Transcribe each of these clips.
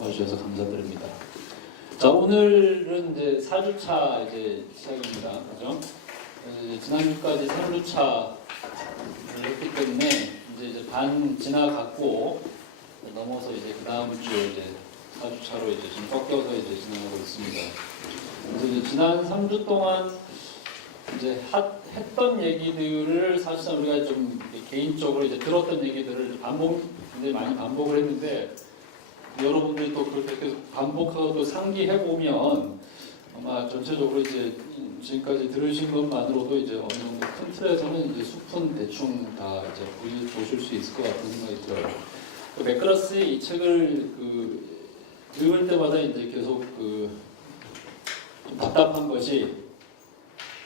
와주셔서 감사드립니다. 자, 오늘은 이제 4주차 이제 시작입니다. 그죠? 지난주까지 3주차를 했기 때문에 이제 반 지나갔고 넘어서 이제 그 다음 주에 이제 4주차로 이제 좀 꺾여서 이제 진행하고 있습니다. 그래서 이제 지난 3주 동안 이제 했던 얘기들을 사실상 우리가 좀 개인적으로 이제 들었던 얘기들을 굉장히 많이 반복을 했는데, 여러분들이 또 그렇게 계속 반복하고 또 상기해 보면 아마 전체적으로 이제 지금까지 들으신 것만으로도 이제 어느 정도 큰 틀에서는 이제 숲은 대충 다 이제 보실 수 있을 것 같은 생각이 들어요. 맥그라스의 이 책을 읽을 때마다 이제 계속 좀 답답한 것이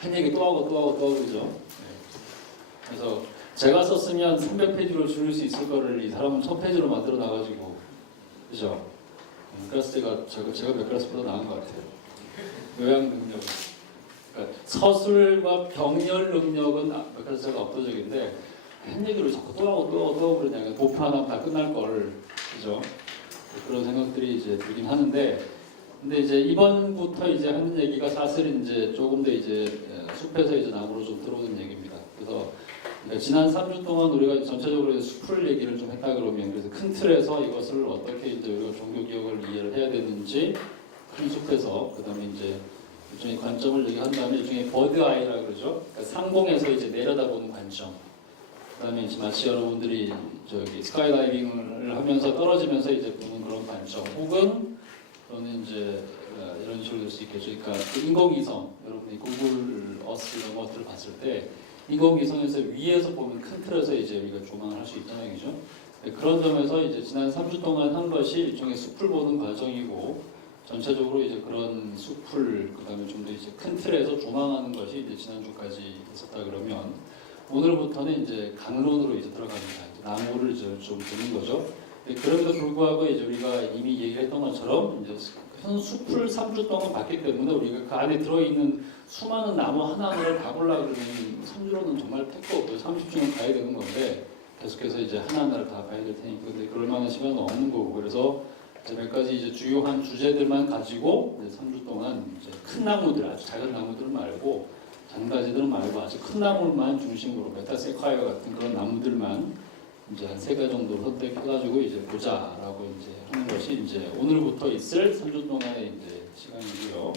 한 얘기 또 하고 그죠. 네. 그래서 제가 썼으면 300페이지로 줄일 수 있을 거를 이 사람은 1000페이지로 만들어 놔가지고, 그죠? 맥그라스가 제가 맥그라스보다 나은 것 같아요. 요양 능력, 그러니까 서술과 병렬 능력은 맥그라스가 압도적인데 한 얘기를 자꾸 또 하고 그러냐. 도표 하나 다 끝날 걸, 그죠? 그런 생각들이 이제 들긴 하는데, 근데 이제 이번부터 이제 하는 얘기가 사실 이제 조금 더 이제 숲에서 이제 나무로 좀 들어오는 얘기입니다. 그래서 지난 3주 동안 우리가 전체적으로 숲을 얘기를 좀 했다 그러면, 그래서 큰 틀에서 이것을 어떻게 이제 우리가 종교 기억을 이해를 해야 되는지 큰 숲에서, 그다음에 이제 일종의 관점을 얘기한 다음에 일종의 버드 아이라 그러죠. 그러니까 상공에서 이제 내려다보는 관점. 그다음에 이제 마치 여러분들이 저기 스카이다이빙을 하면서 떨어지면서 이제 보는 그런 관점, 혹은 저는 이제 이런 식으로 될 수 있겠죠. 그러니까 인공위성, 여러분이 구글 어스 이런 것들을 봤을 때 인공위성에서 위에서 보면 큰 틀에서 이제 우리가 조망을 할 수 있잖아요, 그죠? 그런 점에서 이제 지난 3주 동안 한 것이 일종의 숲을 보는 과정이고, 전체적으로 이제 그런 숲을 그다음에 좀 더 이제 큰 틀에서 조망하는 것이 이제 지난주까지 있었다 그러면, 오늘부터는 이제 강론으로 이제 들어갑니다. 나무를 이제 좀 보는 거죠. 그럼에도 불구하고 이제 우리가 이미 얘기했던 것처럼 이제 현 숲을 3주 동안 봤기 때문에 우리가 그 안에 들어있는 수많은 나무 하나하나를 다 보려고 그러면 3주로는 정말 택도 없고 30주는 가야 되는 건데, 계속해서 이제 하나하나를 다 봐야 될 테니까 근데 그럴 만한 시간은 없는 거고, 그래서 이제 몇 가지 이제 주요한 주제들만 가지고 이제 3주 동안 이제 큰 나무들, 아주 작은 나무들 말고 장가지들 말고 아주 큰 나무만 중심으로 메타세콰이어 같은 그런 나무들만 이제 한 3가지 정도 선택해가지고 이제 보자라고 이제 하는 것이 이제 오늘부터 있을 3주 동안의 이제 시간이고요.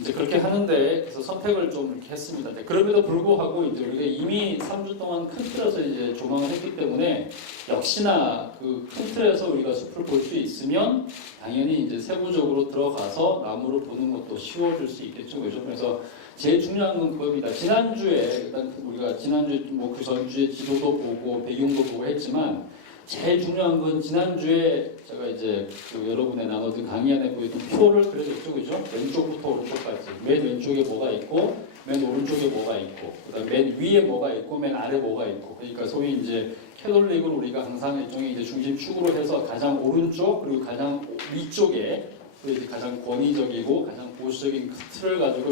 이제 그렇게 하는데, 그래서 선택을 좀 이렇게 했습니다. 네, 그럼에도 불구하고 이제 우리가 이미 3주 동안 큰 틀에서 이제 조망을 했기 때문에 역시나 그 큰 틀에서 우리가 숲을 볼 수 있으면 당연히 이제 세부적으로 들어가서 나무를 보는 것도 쉬워질 수 있겠죠, 그죠? 그래서 제일 중요한 건 그겁니다. 지난주에 일단 우리가 지난주에 뭐 그 전주에 지도도 보고 배경도 보고 했지만, 제일 중요한 건 지난주에 제가 이제 여러분의 나눠든 강의 안에 보였던 표를 그려줬죠, 그죠? 왼쪽부터 오른쪽까지. 맨 왼쪽에 뭐가 있고, 맨 오른쪽에 뭐가 있고, 그다음 맨 위에 뭐가 있고, 맨 아래 뭐가 있고. 그러니까 소위 이제 캐톨릭을 우리가 항상 일종의 이제 중심축으로 해서 가장 오른쪽 그리고 가장 위쪽에 이제 가장 권위적이고 가장 보수적인 그 틀을 가지고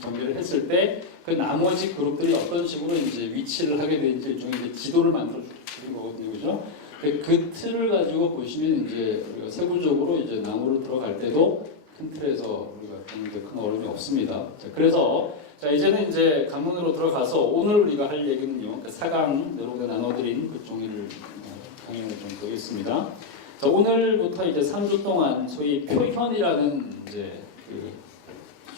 전개를 했을 때 그 나머지 그룹들이 어떤 식으로 이제 위치를 하게 되는지 일종의 이제 지도를 만들어 주는 거거든요, 그죠? 그 틀을 가지고 보시면 이제 우리가 세부적으로 이제 나무로 들어갈 때도 큰 틀에서 우리가 보는데 큰 어려움이 없습니다. 자, 그래서 자 이제는 이제 강론으로 들어가서 오늘 우리가 할 얘기는요, 그 4강 여러분에 나눠드린 그 종이를 강의를 좀 보겠습니다. 자, 오늘부터 이제 3주 동안 소위 표현이라는 이제 그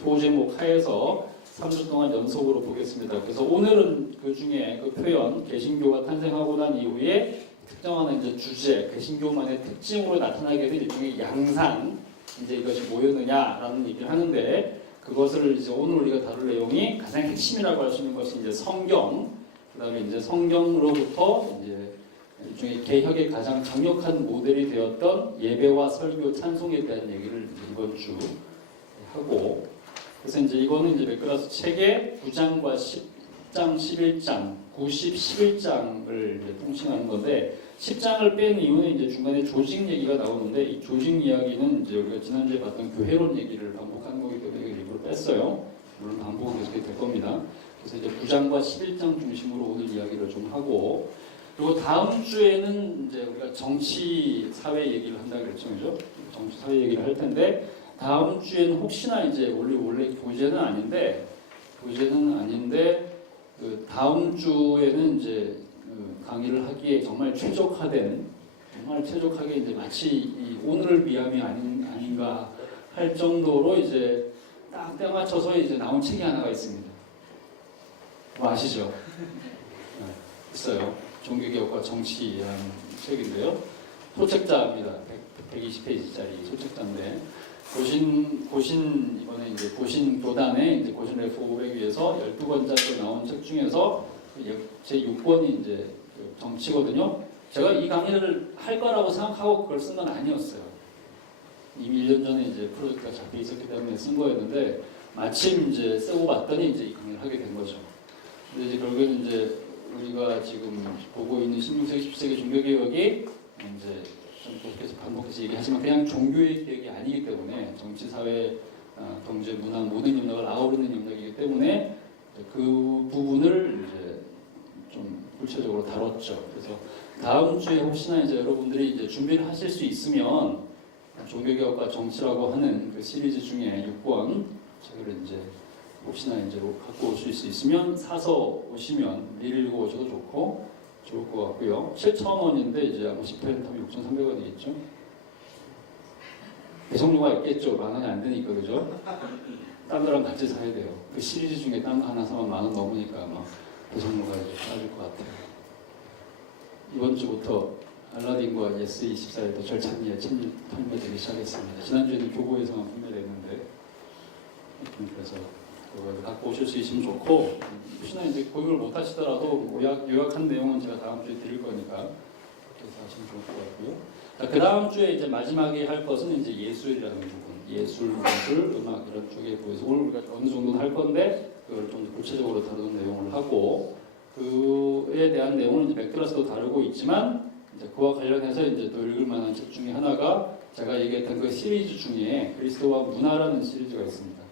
소제목 하에서 3주 동안 연속으로 보겠습니다. 그래서 오늘은 그 중에 그 표현, 개신교가 탄생하고 난 이후에 특정한 이제 주제, 개신교만의 특징으로 나타나게 된 일종의 양상, 이제 이것이 뭐였느냐라는 얘기를 하는데, 그것을 이제 오늘 우리가 다룰 내용이 가장 핵심이라고 할 수 있는 것이 이제 성경, 그다음에 이제 성경으로부터 이제 일종의 개혁의 가장 강력한 모델이 되었던 예배와 설교, 찬송에 대한 얘기를 이번 주 하고, 그래서 이제 이거는 이제 맥그라스 책의 9장과 10장, 11장, 9, 10, 11장을 통칭하는 건데, 10장을 뺀 이유는 이제 중간에 조직 얘기가 나오는데, 이 조직 이야기는 이제 우리가 지난주에 봤던 교회론 얘기를 반복하는 거기 때문에 일부러 뺐어요. 물론 반복은 계속 될 겁니다. 그래서 이제 9장과 11장 중심으로 오늘 이야기를 좀 하고, 그리고 다음 주에는 이제 우리가 정치 사회 얘기를 한다 그랬죠, 그죠? 정치 사회 얘기를 할 텐데 다음 주에는 혹시나 이제 원래 교재는 아닌데 그 다음 주에는 이제 강의를 하기에 정말 최적하게 이제 마치 이 오늘을 위함이 아닌가 할 정도로 이제 딱 때 맞춰서 이제 나온 책이 하나가 있습니다. 뭐 아시죠? 네, 있어요. 종교개혁과 정치라는 책인데요. 소책자입니다. 120페이지짜리 소책자인데 이번에 이제 고신 교단의 이제 고신 레포 500위에서 12권짜리 나온 책 중에서 제 6권이 이제 정치거든요. 제가 이 강의를 할 거라고 생각하고 그걸 쓴 건 아니었어요. 이미 1년 전에 이제 프로젝트가 잡혀 있었기 때문에 쓴 거였는데 마침 이제 쓰고 봤더니 이제 이 강의를 하게 된 거죠. 근데 이제 결국에는 이제 우리가 지금 보고 있는 16세기, 17세기 종교개혁이 이제 좀 계속해서 반복해서 얘기하지만 그냥 종교의 개혁이 아니기 때문에 정치, 사회, 경제, 문화 모든 영역을 아우르는 영역이기 때문에 그 부분을 이제 좀 구체적으로 다뤘죠. 그래서 다음 주에 혹시나 이제 여러분들이 이제 준비를 하실 수 있으면 종교개혁과 정치라고 하는 그 시리즈 중에 6권 책을 이제 혹시나 이제 갖고 오실 수 있으면 사서 오시면 미리 읽어 오셔도 좋을 것 같고요. 7,000원인데 이제 아마 10편 타면 6,300원이겠죠. 배송료가 있겠죠. 10,000원이 안 되니까 그죠? 딴 거랑 같이 사야 돼요. 그 시리즈 중에 딴 거 하나 사면 10,000원 넘으니까 아마 배송료가 이제 빠질 것 같아요. 이번 주부터 알라딘과 예스24에도 절찬리에 판매되기 시작했습니다. 지난주에는 교보에서만 판매됐는데 그래서 그걸 갖고 오실 수 있으면 좋고 혹시나 이제 고용을 못 하시더라도 요약한 내용은 제가 다음 주에 드릴 거니까 그래서 하시면 좋을 것 같고요. 그 다음 주에 이제 마지막에 할 것은 이제 예술이라는 부분, 예술, 음악 이런 쪽에 보여서 오늘 우리가 어느 정도는 할 건데 그걸 좀 구체적으로 다루는 내용을 하고 그에 대한 내용은 이제 맥드라스도 다루고 있지만 이제 그와 관련해서 이제 또 읽을 만한 책 중에 하나가 제가 얘기했던 그 시리즈 중에 그리스도와 문화라는 시리즈가 있습니다.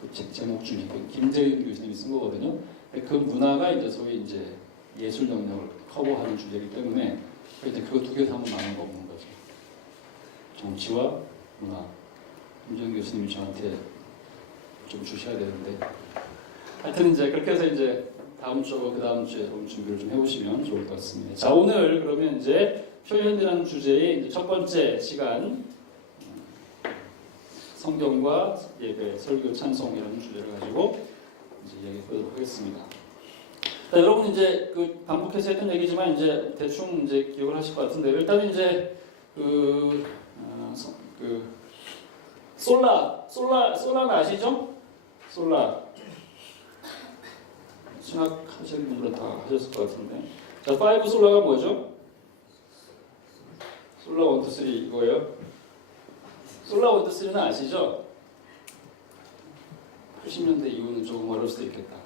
그 책 제목 중에 그 김재윤 교수님이 쓴 거거든요. 그 문화가 이제 소위 이제 예술 영역을 커버하는 주제이기 때문에 이제 그거 두 개 다 한번 나눈 거 없는 거죠. 정치와 문화. 김재윤 교수님이 저한테 좀 주셔야 되는데 하여튼 이제 그렇게 해서 이제 다음 주하고 그 다음 주에 좀 준비를 좀 해보시면 좋을 것 같습니다. 자, 오늘 그러면 이제 표현이라는 주제의 이제 첫 번째 시간 성경과 예배, 설교, 찬송이라는 주제를 가지고 이제 이야기해보도록 하겠습니다. 자, 여러분 이제 그 반복해서 했던 얘기지만 이제 대충 이제 기억을 하실 것 같은데 일단은 이제 솔라는 아시죠? 솔라. 신학 하시는 분들은 다 하셨을 것 같은데. 자, 5 솔라가 뭐죠? 솔라 1, 2, 3 이거예요. 솔라 1, 2, 3는 아시죠? 80년대 이후는 조금 어려울 수도 있겠다.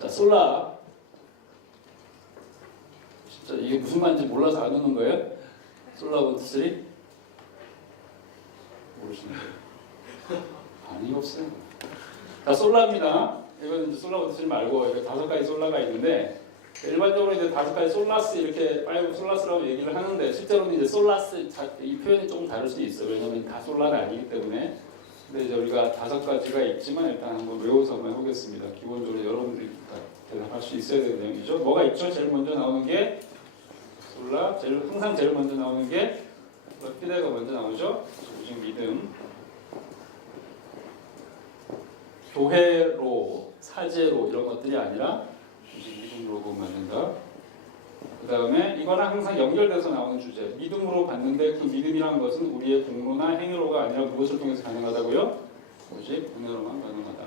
자, 솔라. 진짜 이게 무슨 말인지 몰라서 안 오는 거예요? 솔라 1, 2, 3? 모르시나요? 아니, 없어요. 자, 솔라입니다. 이건 이제 솔라 1, 2, 3 말고 이렇게 5가지 솔라가 있는데 일반적으로 이제 5가지 솔라스 이렇게 5 솔라스라고 얘기를 하는데 실제로는 이제 솔라스 이 표현이 조금 다를 수도 있어요. 왜냐하면 다 솔라가 아니기 때문에. 근데 이제 우리가 5가지가 있지만 일단 한번 외워서 한번 해보겠습니다. 기본적으로 여러분들이 다 대답할 수 있어야 되는 내용이죠. 뭐가 있죠? 제일 먼저 나오는 게 솔라. 항상 제일 먼저 나오는 게 피데가 먼저 나오죠. 오직 믿음. 교회로, 사제로 이런 것들이 아니라 오직 믿음으로 보면 된다. 그 다음에 이거는 항상 연결돼서 나오는 주제. 믿음으로 받는데 그 믿음이라는 것은 우리의 공로나 행위로가 아니라 무엇을 통해서 가능하다고요? 오직 은혜로만 가능하다.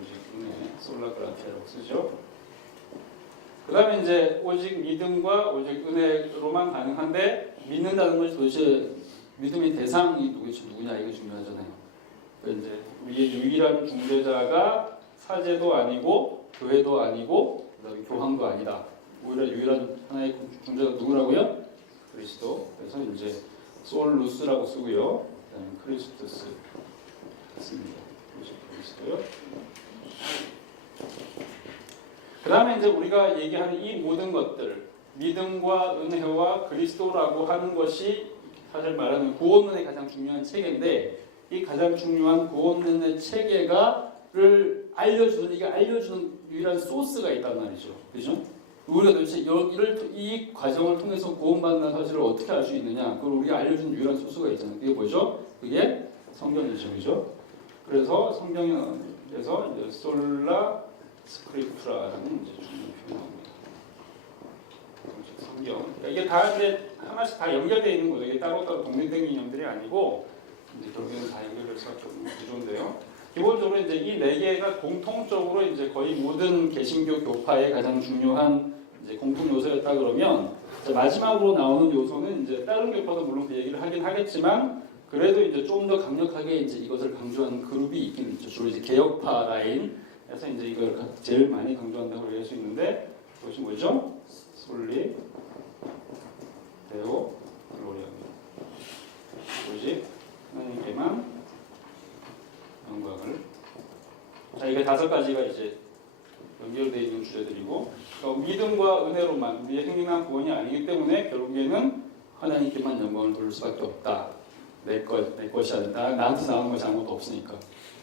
오직 은혜, 솔라그라티아라고 쓰죠. 그 다음에 이제 오직 믿음과 오직 은혜로만 가능한데 믿는다는 것이 도대체 믿음의 대상이 도대체 누구냐 이게 중요하잖아요. 그러니까 이제 우리의 유일한 중재자가 사제도 아니고 교회도 아니고 그다음에 교황도 아니다. 오히려 유일한 하나의 중재자가 누구라고요? 그리스도. 그래서 이제 솔루스라고 쓰고요. 그다음에 크리스투스 씁니다. 그리스도요. 그 다음에 이제 우리가 얘기하는 이 모든 것들, 믿음과 은혜와 그리스도라고 하는 것이 사실 말하는 구원론의 가장 중요한 체계인데, 이 가장 중요한 구원론의 체계가를 알려주는, 이게 알려주는 유일한 소스가 있단 말이죠. 그죠? 우리가 도대체 이 과정을 통해서 구원받는 사실을 어떻게 알 수 있느냐? 그걸 우리가 알려주는 유일한 소스가 있잖아요. 그게 뭐죠? 그게 성경이죠. 그죠? 그래서 성경에서 이제 솔라 스크립투라는 이제 중요한 표현이 나옵니다. 성경. 그러니까 이게 다 이제 하나씩 다 연결되어 있는 거죠. 이게 따로따로 독립된 개념들이 아니고 이제 결국에는 다 연결될 수밖에 없는 구조인데요. 기본적으로 이제 이 네 개가 공통적으로 이제 거의 모든 개신교 교파의 가장 중요한 이제 공통 요소였다 그러면, 마지막으로 나오는 요소는 이제 다른 교파도 물론 그 얘기를 하긴 하겠지만, 그래도 이제 좀 더 강력하게 이제 이것을 강조하는 그룹이 있긴 있죠. 주로 이제 개혁파 라인에서 이제 이걸 제일 많이 강조한다고 얘기할 수 있는데, 그것이 뭐죠? 솔리 데오 글로리아입니다. 오직 하나님께만 영광을. 자, 이게 5가지가 이제 연결되어 있는 주제들이고, 그러니까 믿음과 은혜로만, 우리의 행위나 구원이 아니기 때문에 결국에는 하나님께만 영광을 돌릴 수밖에 없다. 내 것이 아니다. 나한테 나온 것이 아무것도 없으니까.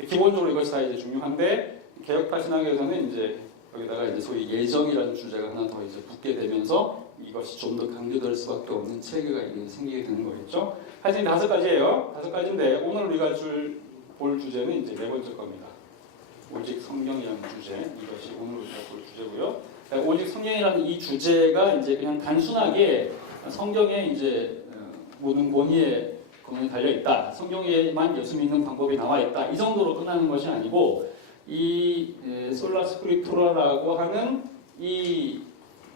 기본적으로 이것이 다 이제 중요한데, 개혁파 신학에서는 이제 여기다가 이제 소위 예정이라는 주제가 하나 더 이제 붙게 되면서 이것이 좀 더 강조될 수밖에 없는 체계가 생기게 되는 거겠죠. 하여튼 5가지예요. 5가지인데 오늘 우리가 볼 주제는 이제 4번째 겁니다. 오직 성경이라는 주제, 이것이 오늘 우리가 볼 주제고요. 오직 성경이라는 이 주제가 이제 그냥 단순하게 성경에 이제 모든 권위에 달려 있다, 성경에만 예수 믿는 방법이 나와 있다, 이 정도로 끝나는 것이 아니고, 이 솔라 스크립투라라고 하는 이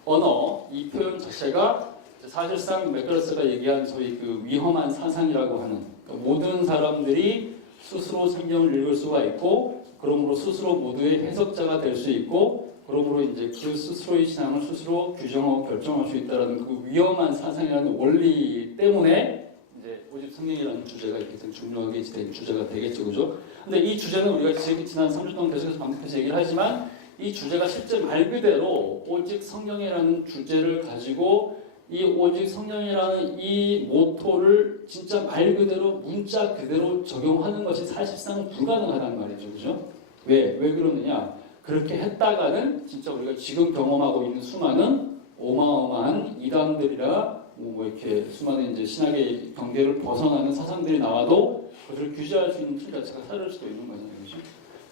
언어, 이 표현 자체가 사실상 맥거러스가 얘기한 소위 그 위험한 사상이라고 하는, 그러니까 모든 사람들이 스스로 성경을 읽을 수가 있고, 그러므로 스스로 모두의 해석자가 될 수 있고, 그러므로 이제 그 스스로의 신앙을 스스로 규정하고 결정할 수 있다는 그 위험한 사상이라는 원리 때문에 이제 오직 성경이라는 주제가 이렇게 중요하게 된 주제가 되겠죠, 그죠? 근데 이 주제는 우리가 지난 3주 동안 계속해서 반복해서 얘기를 하지만, 이 주제가 실제 말 그대로 오직 성경이라는 주제를 가지고 이 오직 성경이라는 이 모토를 진짜 말 그대로 문자 그대로 적용하는 것이 사실상 불가능하다는 말이죠, 그죠? 왜 그러느냐? 그렇게 했다가는 진짜 우리가 지금 경험하고 있는 수많은 어마어마한 이단들이라 뭐 이렇게 수많은 이제 신학의 경계를 벗어나는 사상들이 나와도 그것을 규제할 수 있는 틀 자체가 사라질 수도 있는 거잖아요, 그죠?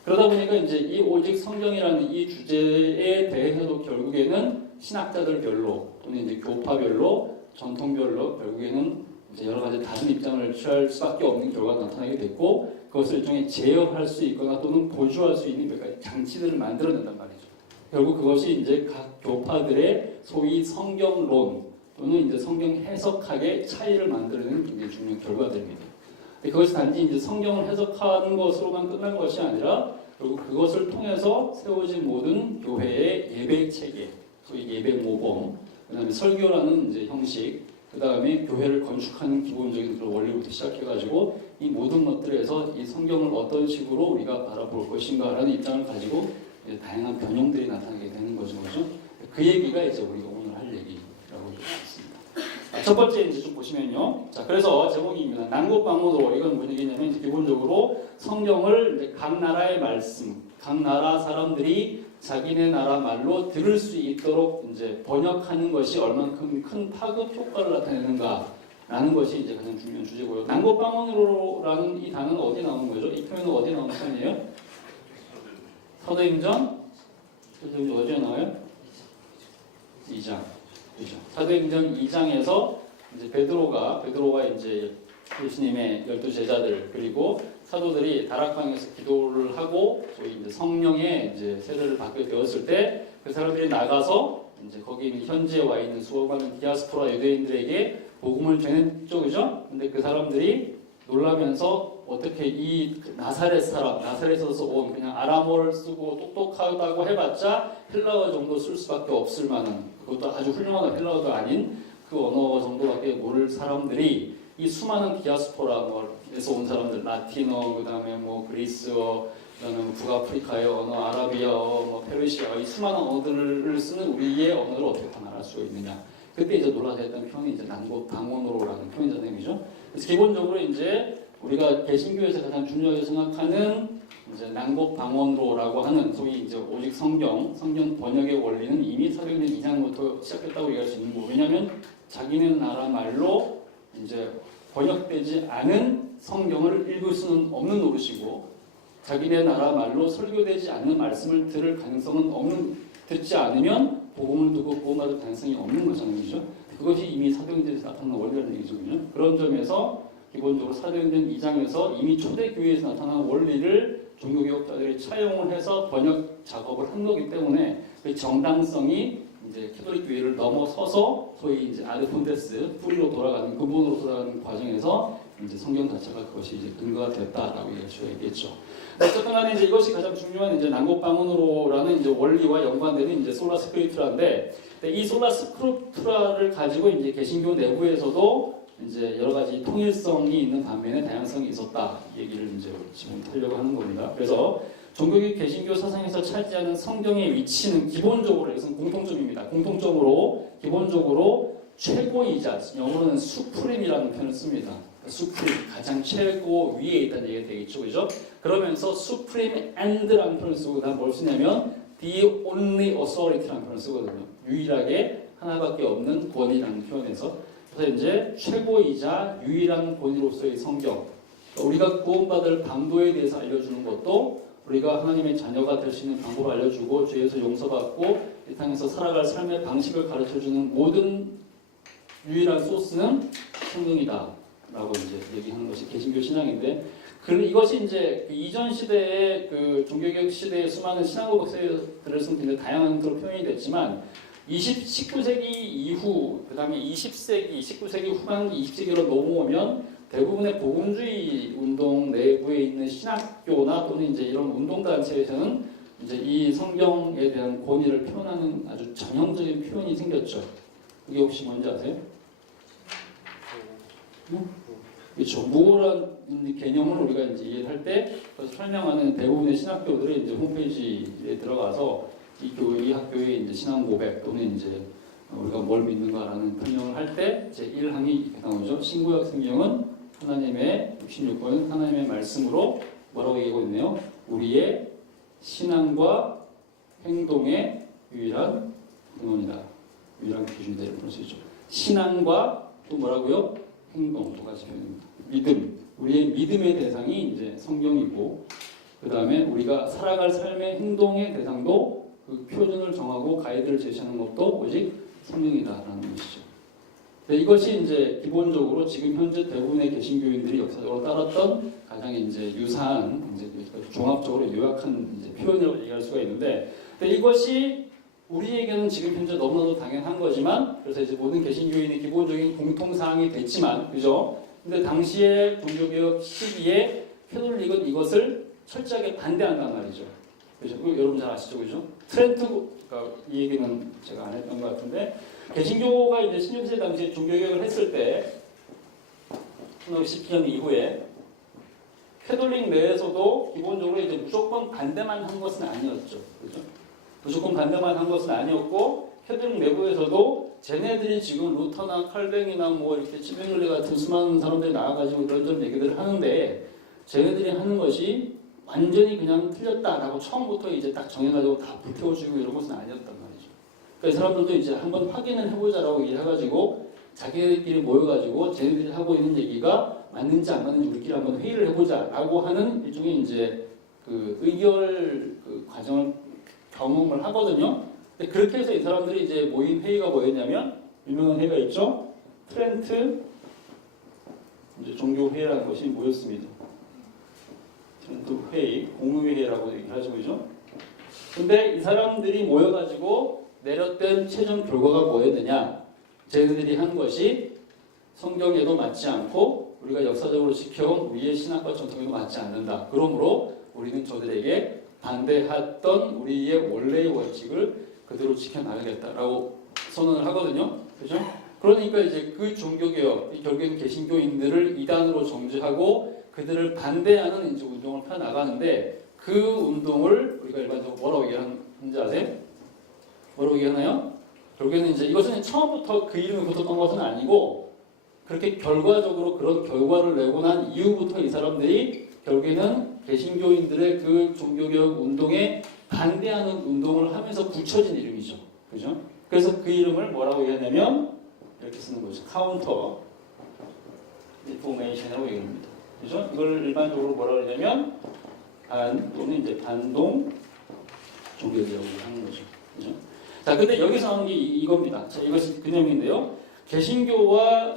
그러다 보니까 이제 이 오직 성경이라는 이 주제에 대해서도 결국에는 신학자들별로 또는 이제 교파별로 전통별로 결국에는 이제 여러 가지 다른 입장을 취할 수밖에 없는 결과가 나타나게 됐고, 그것을 일종의 제어할 수 있거나 또는 보조할 수 있는 몇 가지 장치들을 만들어낸단 말이죠. 결국 그것이 이제 각 교파들의 소위 성경론 또는 이제 성경 해석학의 차이를 만들어내는 굉장히 중요한 결과들입니다. 그것이 단지 이제 성경을 해석하는 것으로만 끝난 것이 아니라 결국 그것을 통해서 세워진 모든 교회의 예배 체계, 소위 예배 모범, 그다음에 설교라는 이제 형식, 그다음에 교회를 건축하는 기본적인 그런 원리부터 시작해가지고 이 모든 것들에서 이 성경을 어떤 식으로 우리가 바라볼 것인가라는 입장을 가지고 다양한 변형들이 나타나게 되는 거죠, 그렇죠? 그 얘기가 이제 우리가 오늘 할 얘기라고 볼 수 있습니다. 첫 번째 이제 좀 보시면요. 자, 그래서 제목입니다. 난국방문으로, 이건 무슨 얘기냐면 이제 기본적으로 성경을 이제 각 나라의 말씀, 각 나라 사람들이 자기네 나라 말로 들을 수 있도록 이제 번역하는 것이 얼만큼 큰 파급 효과를 나타내는가라는 것이 이제 가장 중요한 주제고요. 난국방문으로라는 이 단어는 어디 나오는 거죠? 이 표현은 어디 나오는 표현이에요? 사도행전 어디에 나와요? 2장. 그죠? 사도행전 2장에서 이제 베드로가 이제 예수님의 12 제자들 그리고 사도들이 다락방에서 기도를 하고 소위 이제 성령의 이제 세례를 받게 되었을 때 그 사람들이 나가서 이제 거기 있는 현지에 와 있는 수많은 디아스포라 유대인들에게 복음을 전했죠, 그죠? 근데 그 사람들이 놀라면서 어떻게 이 나사렛 사람, 나사렛에서 온 그냥 아람어를 쓰고 똑똑하다고 해봤자 헬라어 정도 쓸 수밖에 없을 만한, 그것도 아주 훌륭한 헬라어도 아닌 그 언어 정도밖에 모를 사람들이 이 수많은 디아스포라에서 온 사람들, 라틴어, 그 다음에 뭐 그리스어, 그다음에 북아프리카의 언어, 아라비아어, 뭐 페르시아어 이 수많은 언어들을 쓰는 우리의 언어를 어떻게 다 말할 수 있느냐. 그때 이제 놀라서 했던 표현이 이제 난곳 방언으로라는 표현이잖아요, 그죠? 그래서 기본적으로 이제 우리가 개신교에서 가장 중요하게 생각하는 이제 난곳 방언으로라고 하는 소위 이제 오직 성경 번역의 원리는 이미 사도행전 2장부터 시작했다고 얘기할 수 있는 거고, 왜냐하면 자기네 나라 말로 이제 번역되지 않은 성경을 읽을 수는 없는 노릇이고, 자기네 나라 말로 설교되지 않는 말씀을 들을 가능성은 없는, 듣지 않으면 복음을 듣고 구원받을 가능성이 없는 거잖아요, 그죠? 그것이 이미 사도행전에서 나타난 원리라는 얘기죠, 그죠? 그런 점에서 기본적으로 사도행전 2장에서 이미 초대교회에서 나타난 원리를 종교개혁자들이 차용을 해서 번역 작업을 한 거기 때문에 그 정당성이 이제 캐톨릭 교회를 넘어서서 소위 이제 아르폰데스 뿌리로 돌아가는, 근본으로 돌아가는 과정에서 이제 성경 자체가 그것이 이제 근거가 됐다라고 얘기했죠. 어쨌든 간에 이제 이것이 가장 중요한 이제 난곳 방언으로라는 이제 원리와 연관되는 이제 솔라 스크립투라인데, 이 솔라 스크립투라를 가지고 이제 개신교 내부에서도 이제 여러 가지 통일성이 있는 반면에 다양성이 있었다 얘기를 이제 지금 하려고 하는 겁니다. 그래서 종교개혁 개신교 사상에서 차지하는 성경의 위치는 기본적으로, 이것은 공통점입니다. 공통적으로 기본적으로 최고이자, 영어로는 수프림이라는 표현을 씁니다. 수프림, 가장 최고 위에 있다는 얘기가 되겠죠, 그죠? 그러면서 supreme and라는 표현을 쓰고 그다음 뭘 쓰냐면 the only authority라는 표현을 쓰거든요. 유일하게 하나밖에 없는 권위라는 표현에서, 그래서 이제 최고이자 유일한 권위로서의 성경, 우리가 구원받을 방도에 대해서 알려주는 것도, 우리가 하나님의 자녀가 될 수 있는 방법을 알려주고 죄에서 용서받고 이 땅에서 살아갈 삶의 방식을 가르쳐주는 모든 유일한 소스는 성경이다 라고 이제 얘기하는 것이 개신교 신앙인데, 이것이 이제 그 이전 시대의 그 종교개혁 시대의 수많은 신앙고 박사들을 쓴 굉장히 다양한 그런 표현이 됐지만 19세기 이후, 그 다음에 20세기, 19세기 후반기 20세기로 넘어오면 대부분의 복음주의 운동 내부에 있는 신학교나 또는 이제 이런 운동단체에서는 이제 이 성경에 대한 권위를 표현하는 아주 전형적인 표현이 생겼죠. 그게 혹시 뭔지 아세요? 그렇죠. 무오라는 개념을 우리가 이제 이해할 때 그래서 설명하는 대부분의 신학교들이 이제 홈페이지에 들어가서 이 교회, 이 학교의 이제 신앙 고백 또는 이제 우리가 뭘 믿는가라는 설명을 할 때 제 1항이 이렇게 나오죠. 신구약 성경은 하나님의 66권 하나님의 말씀으로 뭐라고 얘기하고 있네요. 우리의 신앙과 행동의 유일한 근원이다. 유일한 기준이다. 이렇게 볼 수 있죠. 신앙과 또 뭐라고요? 행동, 두 가지 표현입니다. 믿음, 우리의 믿음의 대상이 이제 성경이고, 그 다음에 우리가 살아갈 삶의 행동의 대상도 그 표준을 정하고 가이드를 제시하는 것도 오직 성경이다라는 것이죠. 이것이 이제 기본적으로 지금 현재 대부분의 개신교인들이 역사적으로 따랐던 가장 이제 유사한 이제 종합적으로 요약한 이제 표현이라고 얘기할 수가 있는데, 이것이 우리에게는 지금 현재 너무나도 당연한 거지만, 그래서 이제 모든 개신교인의 기본적인 공통사항이 됐지만, 그죠? 근데 당시의 종교개혁 시기에 캐톨릭은 이것을 철저하게 반대한단 말이죠. 그죠? 여러분 잘 아시죠, 그죠? 그러니까 이 얘기는 제가 안 했던 것 같은데, 개신교가 이제 16세기 당시에 종교개혁을 했을 때, 1910년 이후에 캐톨릭 내에서도 기본적으로 이제 무조건 반대만 한 것은 아니었죠, 그죠? 무조건 반대만 한 것은 아니었고, 캐톨릭 내부에서도 쟤네들이 지금 루터나 칼뱅이나 뭐 이렇게 치뱅글레 같은 수많은 사람들이 나와가지고 이런저런 얘기들을 하는데, 쟤네들이 하는 것이 완전히 그냥 틀렸다라고 처음부터 이제 딱 정해가지고 다 불태워주고 이런 것은 아니었단 말이죠. 그러니까 사람들도 이제 한번 확인을 해보자라고 얘기해가지고 자기들끼리 모여가지고 쟤네들이 하고 있는 얘기가 맞는지 안 맞는지 우리끼리 한번 회의를 해보자라고 하는 일종의 이제 그 의결 그 과정을 경험을 하거든요. 근데 그렇게 해서 이 사람들이 이제 모인 회의가 뭐였냐면, 유명한 회의가 있죠. 트렌트 이제 종교회의라는 것이 모였습니다. 트렌트 회의, 공의회의라고 얘기하죠, 그죠? 근데 이 사람들이 모여가지고 내렸던 최종 결과가 뭐였느냐? 쟤네들이 한 것이 성경에도 맞지 않고 우리가 역사적으로 지켜온 우리의 신학과 전통에도 맞지 않는다. 그러므로 우리는 저들에게 반대했던 우리의 원래의 원칙을 그대로 지켜나가겠다라고 선언을 하거든요. 그죠? 그러니까 이제 그 종교개혁, 결국엔 개신교인들을 이단으로 정죄하고 그들을 반대하는 이제 운동을 펴나가는데, 그 운동을 우리가 일반적으로 뭐라고 얘기하는지 아세요? 뭐라고 얘기하나요? 결국에는 이제 이것은 처음부터 그 이름이 붙었던 것은 아니고 그렇게 결과적으로 그런 결과를 내고 난 이후부터 이 사람들이 결국에는 개신교인들의 그 종교개혁 운동에 반대하는 운동을 하면서 붙여진 이름이죠. 그죠? 그래서 그 이름을 뭐라고 얘기하냐면 이렇게 쓰는 거죠. 카운터 리포메이션이라고 얘기합니다. 그죠? 이걸 일반적으로 뭐라고 하냐면 또는 이제 반동 종교개혁을 하는 거죠. 그죠? 자, 근데 여기서 나오는 게 이겁니다. 자, 이것이 개념인데요. 개신교와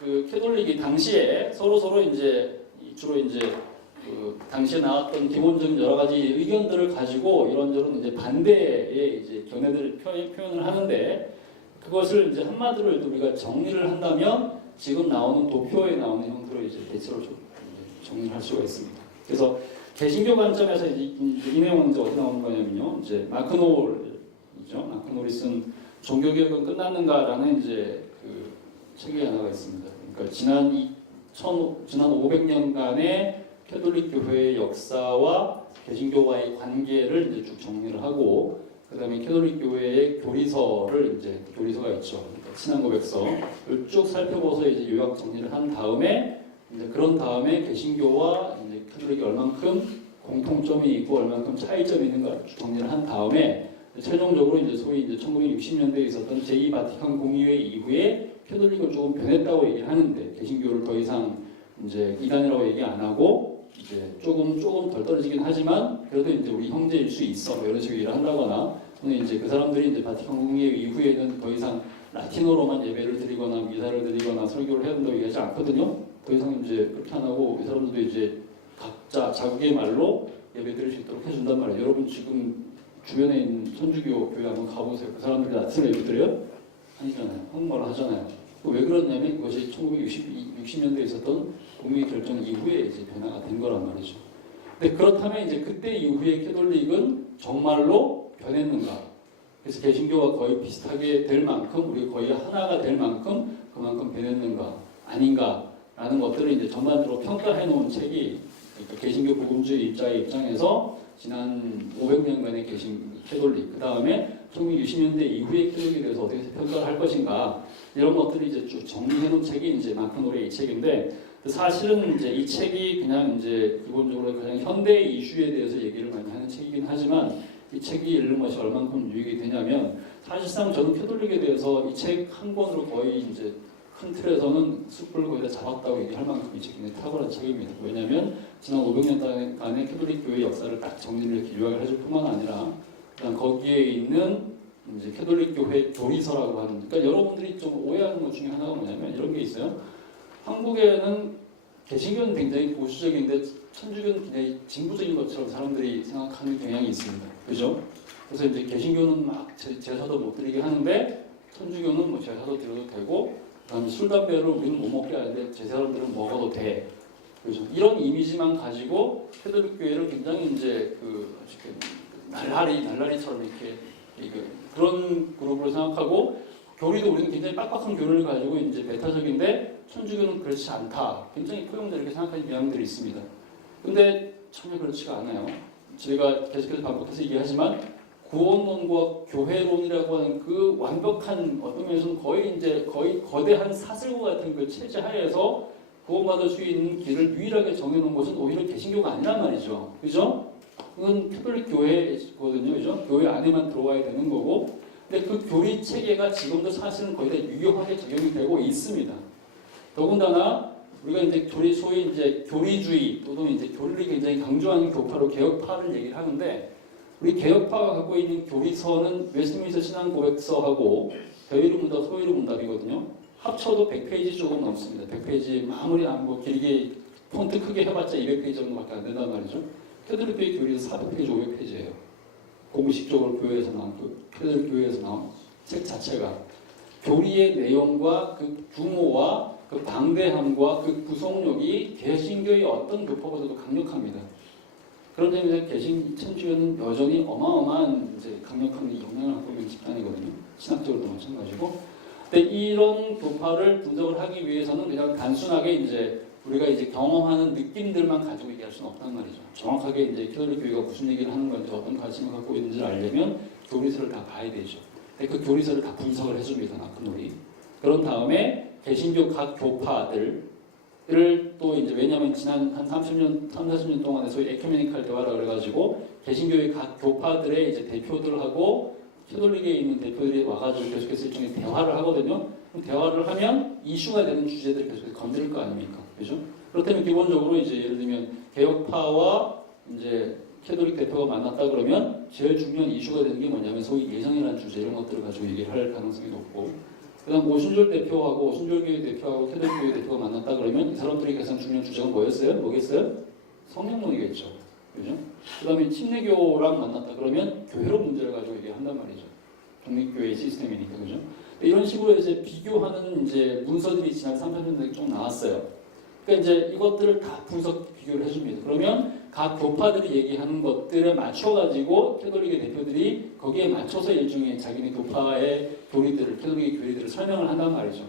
그 캐톨릭이 당시에 서로 이제 주로 이제 그 당시에 나왔던 기본적인 여러 가지 의견들을 가지고 이런저런 이제 반대의 이제 견해들을 표현을 하는데 그것을 이제 한마디로 우리가 정리를 한다면 지금 나오는 도표에 나오는 형태로 이제 대체로 좀 정리를 할 수가 있습니다. 그래서 개신교 관점에서 이제 이 내용은 이제 어디 나오는 거냐면요. 이제 마크 노을이죠. 마크 노을이 쓴 종교개혁은 끝났는가라는 이제 그 책이 하나가 있습니다. 그러니까 지난 500년간의 캐톨릭 교회의 역사와 개신교와의 관계를 이제 쭉 정리를 하고 그다음에 캐톨릭 교회의 교리서를 이제 교리서가 있죠. 그러니까 신앙고백서를 쭉 살펴보서 이제 요약 정리를 한 다음에 이제 그런 다음에 개신교와 이제 캐톨릭이 얼만큼 공통점이 있고 얼만큼 차이점이 있는가 정리를 한 다음에 최종적으로 이제 소위 이제 1960년대에 있었던 제2 바티칸 공의회 이후에 캐톨릭은 조금 변했다고 얘기를 하는데 개신교를 더 이상 이제 이단이라고 얘기 안 하고 이제 조금 덜 떨어지긴 하지만 그래도 이제 우리 형제일 수 있어 뭐 이런 식으로 얘기를 한다거나 또는 이제 그 사람들이 이제 바티칸 공의회 이후에는 더 이상 라틴어로만 예배를 드리거나 미사를 드리거나 설교를 해야 된다고 얘기하지 않거든요. 더 이상 이제 그렇게 안 하고 이 사람들도 이제 각자 자국의 말로 예배 드릴 수 있도록 해준단 말이에요. 여러분 지금 주변에 있는 천주교 교회 한번 가보세요. 그 사람들이 라틴어 예배 드려요? 아니잖아요. 한국말로 하잖아요. 왜 그러냐면 그것이 1960년대에 있었던 공의회 결정 이후에 이제 변화가 된 거란 말이죠. 근데 그렇다면 이제 그때 이후에 캐톨릭은 정말로 변했는가? 그래서 개신교와 거의 비슷하게 될 만큼 우리 거의 하나가 될 만큼 그만큼 변했는가? 아닌가? 라는 것들을 이제 전반적으로 평가해 놓은 책이 그러니까 개신교 복음주의 입자의 입장에서 지난 500년간의 캐톨릭 그 다음에 1960년대 이후의 캐톨릭에 대해서 어떻게 평가를 할 것인가 이런 것들을 이제 쭉 정리해 놓은 책이 이제 마크 노르의 이 책인데 사실은 이제 이 책이 그냥 이제 기본적으로 가장 현대 이슈에 대해서 얘기를 많이 하는 책이긴 하지만 이 책이 읽는 것이 얼만큼 유익이 되냐면 사실상 저는 캐톨릭에 대해서 이 책 한 권으로 거의 이제 큰 틀에서는 숲을 거의 다 잡았다고 얘기할 만큼 이 책이 탁월한 책입니다. 왜냐하면 지난 500년간의 캐톨릭 교회 역사를 딱 정리를 이렇게 요약을 해줄 뿐만 아니라 그다음 거기에 있는 이제 캐톨릭 교회 교리서라고 하는 그러니까 여러분들이 좀 오해하는 것 중에 하나가 뭐냐면 이런 게 있어요. 한국에는 개신교는 굉장히 보수적인데 천주교는 굉장히 진보적인 것처럼 사람들이 생각하는 경향이 있습니다. 그죠? 그래서 이제 개신교는 막 제사도 못 드리게 하는데 천주교는 뭐 제사도 드려도 되고 그다음에 술, 담배를 우리는 못 먹게 하는데 제 사람들은 먹어도 돼. 그죠? 이런 이미지만 가지고 캐톨릭 교회를 굉장히 이제 그 날라리처럼 이렇게 그런 그룹으로 생각하고 교리도 우리는 굉장히 빡빡한 교리를 가지고 이제 메타적인데 천주교는 그렇지 않다. 굉장히 포용들 이렇게 생각하는 경향들이 있습니다. 근데 전혀 그렇지가 않아요. 저희가 계속해서 반복해서 얘기하지만 구원론과 교회론이라고 하는 그 완벽한 어떤 면에서는 거의 거대한 사슬과 같은 그 체제 하에서 구원받을 수 있는 길을 유일하게 정해놓은 것은 오히려 개신교가 아니란 말이죠. 그죠? 그건 캐톨릭 교회거든요. 그죠? 교회 안에만 들어와야 되는 거고. 근데 그 교리 체계가 지금도 사실은 거의 다 유효하게 적용이 되고 있습니다. 더군다나 우리가 이제 소위 이제 교리주의 또는 이제 교리를 굉장히 강조하는 교파로 개혁파를 얘기를 하는데 우리 개혁파가 갖고 있는 교리서는 웨스트민스터 신앙고백서하고 대의로 문답, 소위로 문답이거든요. 합쳐도 100페이지 조금 넘습니다. 100페이지 아무리 뭐 길게 폰트 크게 해봤자 200페이지 정도밖에 안 된단 말이죠. 캐톨릭 교회 교리서 400페이지, 500페이지예요. 공식적으로 교회에서 나온 캐톨릭 교회에서 나온 책 자체가 교리의 내용과 그 규모와 그 방대함과 그 구성력이 개신교의 어떤 교파보다도 강력합니다. 그런 점에서 천주교는 여전히 어마어마한 이제 강력한 영향을 갖고 있는 집단이거든요. 신학적으로도 마찬가지고. 근데 이런 교파를 분석을 하기 위해서는 그냥 단순하게 이제 우리가 이제 경험하는 느낌들만 가지고 얘기할 수는 없단 말이죠. 정확하게 이제 캐톨릭 교회가 무슨 얘기를 하는 건지 어떤 관심을 갖고 있는지를 알려면 교리서를 다 봐야 되죠. 근데 그 교리서를 다 분석을 해줍니다. 나큰놀이. 그런 다음에 개신교 각 교파들을 또 이제 왜냐하면 지난 한 30년, 40년 동안에 소위 에큐메니칼 대화라 그래가지고 개신교의 각 교파들의 이제 대표들하고 캐톨릭에 있는 대표들이 와가지고 계속해서 일종의 대화를 하거든요. 그럼 대화를 하면 이슈가 되는 주제들을 계속 건드릴 거 아닙니까? 그죠? 그렇다면 기본적으로 이제 예를 들면 개혁파와 이제 캐톨릭 대표가 만났다 그러면 제일 중요한 이슈가 되는 게 뭐냐면 소위 예정이라는 주제 이런 것들을 가지고 얘기를 할 가능성이 높고 그다음 오순절 대표하고 오순절교회 대표하고 캐톨릭교회 대표가 만났다 그러면 이 사람들이 가장 중요한 주제가 뭐였어요? 뭐겠어요? 성령론이겠죠. 그죠? 그다음에 침례교랑 만났다 그러면 교회론 문제를 가지고 얘기한단 말이죠. 독립교회의 시스템이니까 그죠? 이런 식으로 이제 비교하는 이제 문서들이 지난 30년대에 좀 나왔어요. 그러니까 이제 이것들을 다 분석 비교를 해줍니다. 그러면 각 교파들이 얘기하는 것들에 맞춰가지고 캐톨릭의 대표들이 거기에 맞춰서 일종의 자기네 교파의 교리들을 캐톨릭의 교리들을 설명을 한단 말이죠.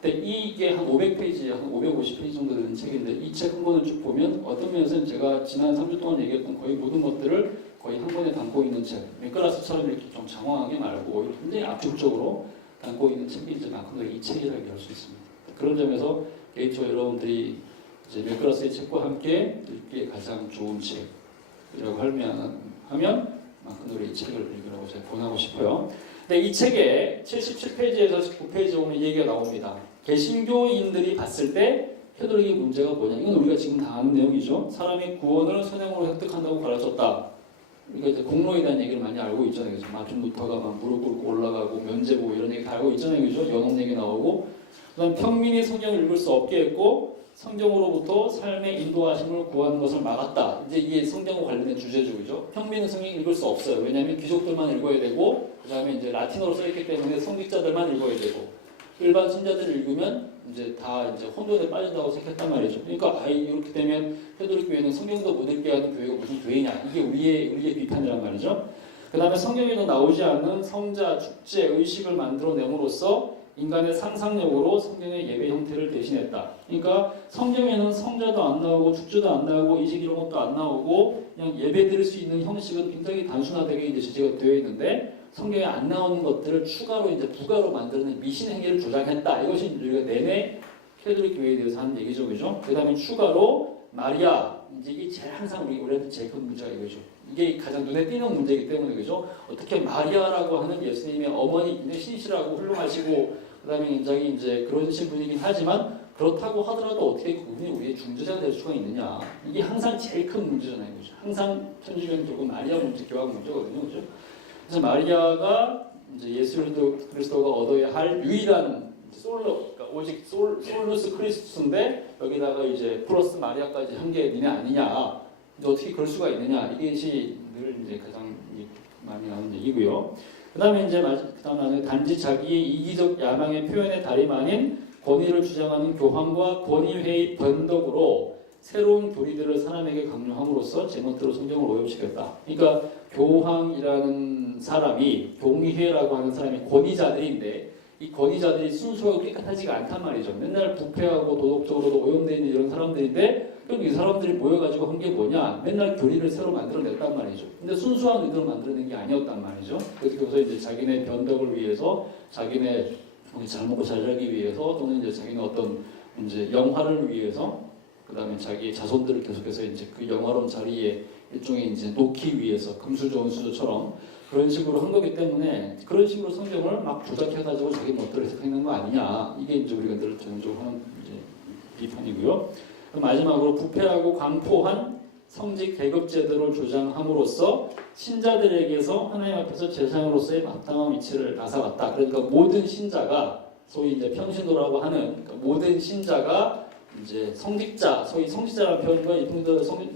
근데 이게 한 500페이지, 한 550페이지 정도 되는 책인데 이 책 한 권을 쭉 보면 어떤 면에서는 제가 지난 3주 동안 얘기했던 거의 모든 것들을 거의 한 권에 담고 있는 책. 메크라스처럼 이렇게 좀 장황하게 말고 굉장히 압축적으로 담고 있는 책이 이제 나큰놀이 이 책이라고 얘기할 수 있습니다. 그런 점에서 개인적으로 여러분들이 이제 메크라스의 책과 함께 읽기에 가장 좋은 책이라고 하면 나큰놀이 이 책을 읽으라고 제가 권하고 싶어요. 근데 이 책에 77페이지에서 19페이지 오면 얘기가 나옵니다. 개신교인들이 봤을 때 캐톨릭의 문제가 뭐냐? 이건 우리가 지금 다 아는 내용이죠. 사람이 구원을 선행으로 획득한다고 가르쳤다. 우리가 이제 공로에 대한 얘기를 많이 알고 있잖아요. 그죠? 마틴 루터가 막 무릎 꿇고 올라가고 면죄부 이런 얘기 다 알고 있잖아요. 그죠? 연옥 얘기 나오고 그다음 평민이 성경을 읽을 수 없게 했고 성경으로부터 삶의 인도하심을 구하는 것을 막았다. 이제 이게 성경과 관련된 주제죠. 그죠? 평민은 성경 읽을 수 없어요. 왜냐하면 귀족들만 읽어야 되고 그다음에 이제 라틴어로 써있기 때문에 성직자들만 읽어야 되고 일반 신자들을 읽으면 이제 다 이제 혼돈에 빠진다고 생각했단 말이죠. 그러니까 이렇게 되면 캐톨릭 교회는 성경도 못 읽게 하는 교회가 무슨 교회냐? 이게 우리의 비판이란 말이죠. 그다음에 성경에도 나오지 않는 성자, 축제, 의식을 만들어냄으로써 인간의 상상력으로 성경의 예배 형태를 대신했다. 그러니까 성경에는 성자도 안 나오고 축제도 안 나오고 이식 이런 것도 안 나오고 그냥 예배 드릴 수 있는 형식은 굉장히 단순하게 이제 제시가 되어 있는데 성경에 안 나오는 것들을 추가로 이제 부가로 만드는 미신 행위를 조장했다. 이것이 우리가 내내 캐톨릭 교회에 대해서 하는 얘기죠, 그죠? 그다음에 추가로 마리아 이제 이게 제일 항상 우리한테 제일 큰 문제가 이거죠. 이게 가장 눈에 띄는 문제이기 때문에 그죠? 어떻게 마리아라고 하는 예수님의 어머니 굉장히 신실하고 훌륭하시고 그다음에 굉장히 이제 그러신 분이긴 하지만 그렇다고 하더라도 어떻게 그분이 우리의 중재자가 될 수가 있느냐? 이게 항상 제일 큰 문제잖아요, 그죠? 항상 천주교는 결국 마리아 문제, 교황 문제거든요, 그죠? 그래서 마리아가 이제 예수 그리스도가 얻어야 할 유일한 솔로, 그러니까 오직 솔루스 크리스투스인데 여기다가 이제 플러스 마리아까지 한 게 니네 아니냐? 근데 어떻게 그럴 수가 있느냐? 이것이 늘 이제 가장 많이 나오는 얘기고요. 그다음에 이제 그다음에 단지 자기의 이기적 야망의 표현의 다름 아닌 권위를 주장하는 교황과 권위회의 변덕으로 새로운 교리들을 사람에게 강요함으로써 제멋대로 성경을 오염시켰다. 그러니까 교황이라는 사람이 교리회라고 하는 사람이 권위자들인데 이 권위자들이 순수하고 깨끗하지가 않단 말이죠. 맨날 부패하고 도덕적으로도 오염되어 있는 이런 사람들인데 그럼 이 사람들이 모여가지고 한 게 뭐냐? 맨날 교리를 새로 만들어냈단 말이죠. 근데 순수한 의도로 만들어낸 게 아니었단 말이죠. 그래서 이제 자기네 변덕을 위해서, 자기네 잘 먹고 잘 살기 위해서, 또는 이제 자기네 어떤 이제 영화를 위해서, 그 다음에 자기의 자손들을 계속해서 이제 그 영화로운 자리에 일종의 이제 놓기 위해서 금수저은수저처럼 그런 식으로 한 거기 때문에 그런 식으로 성경을 막 조작해가지고 자기 멋대로 해석하는 거 아니냐. 이게 이제 우리가 늘 전적으로 하는 이제 비판이고요. 마지막으로 부패하고 광포한 성직 계급 제도를 주장함으로써 신자들에게서 하나님 앞에서 제사장으로서의 마땅한 위치를 앗아갔다. 그러니까 모든 신자가 소위 이제 평신도라고 하는 그러니까 모든 신자가 이제 성직자, 소위 성직자라는 표현과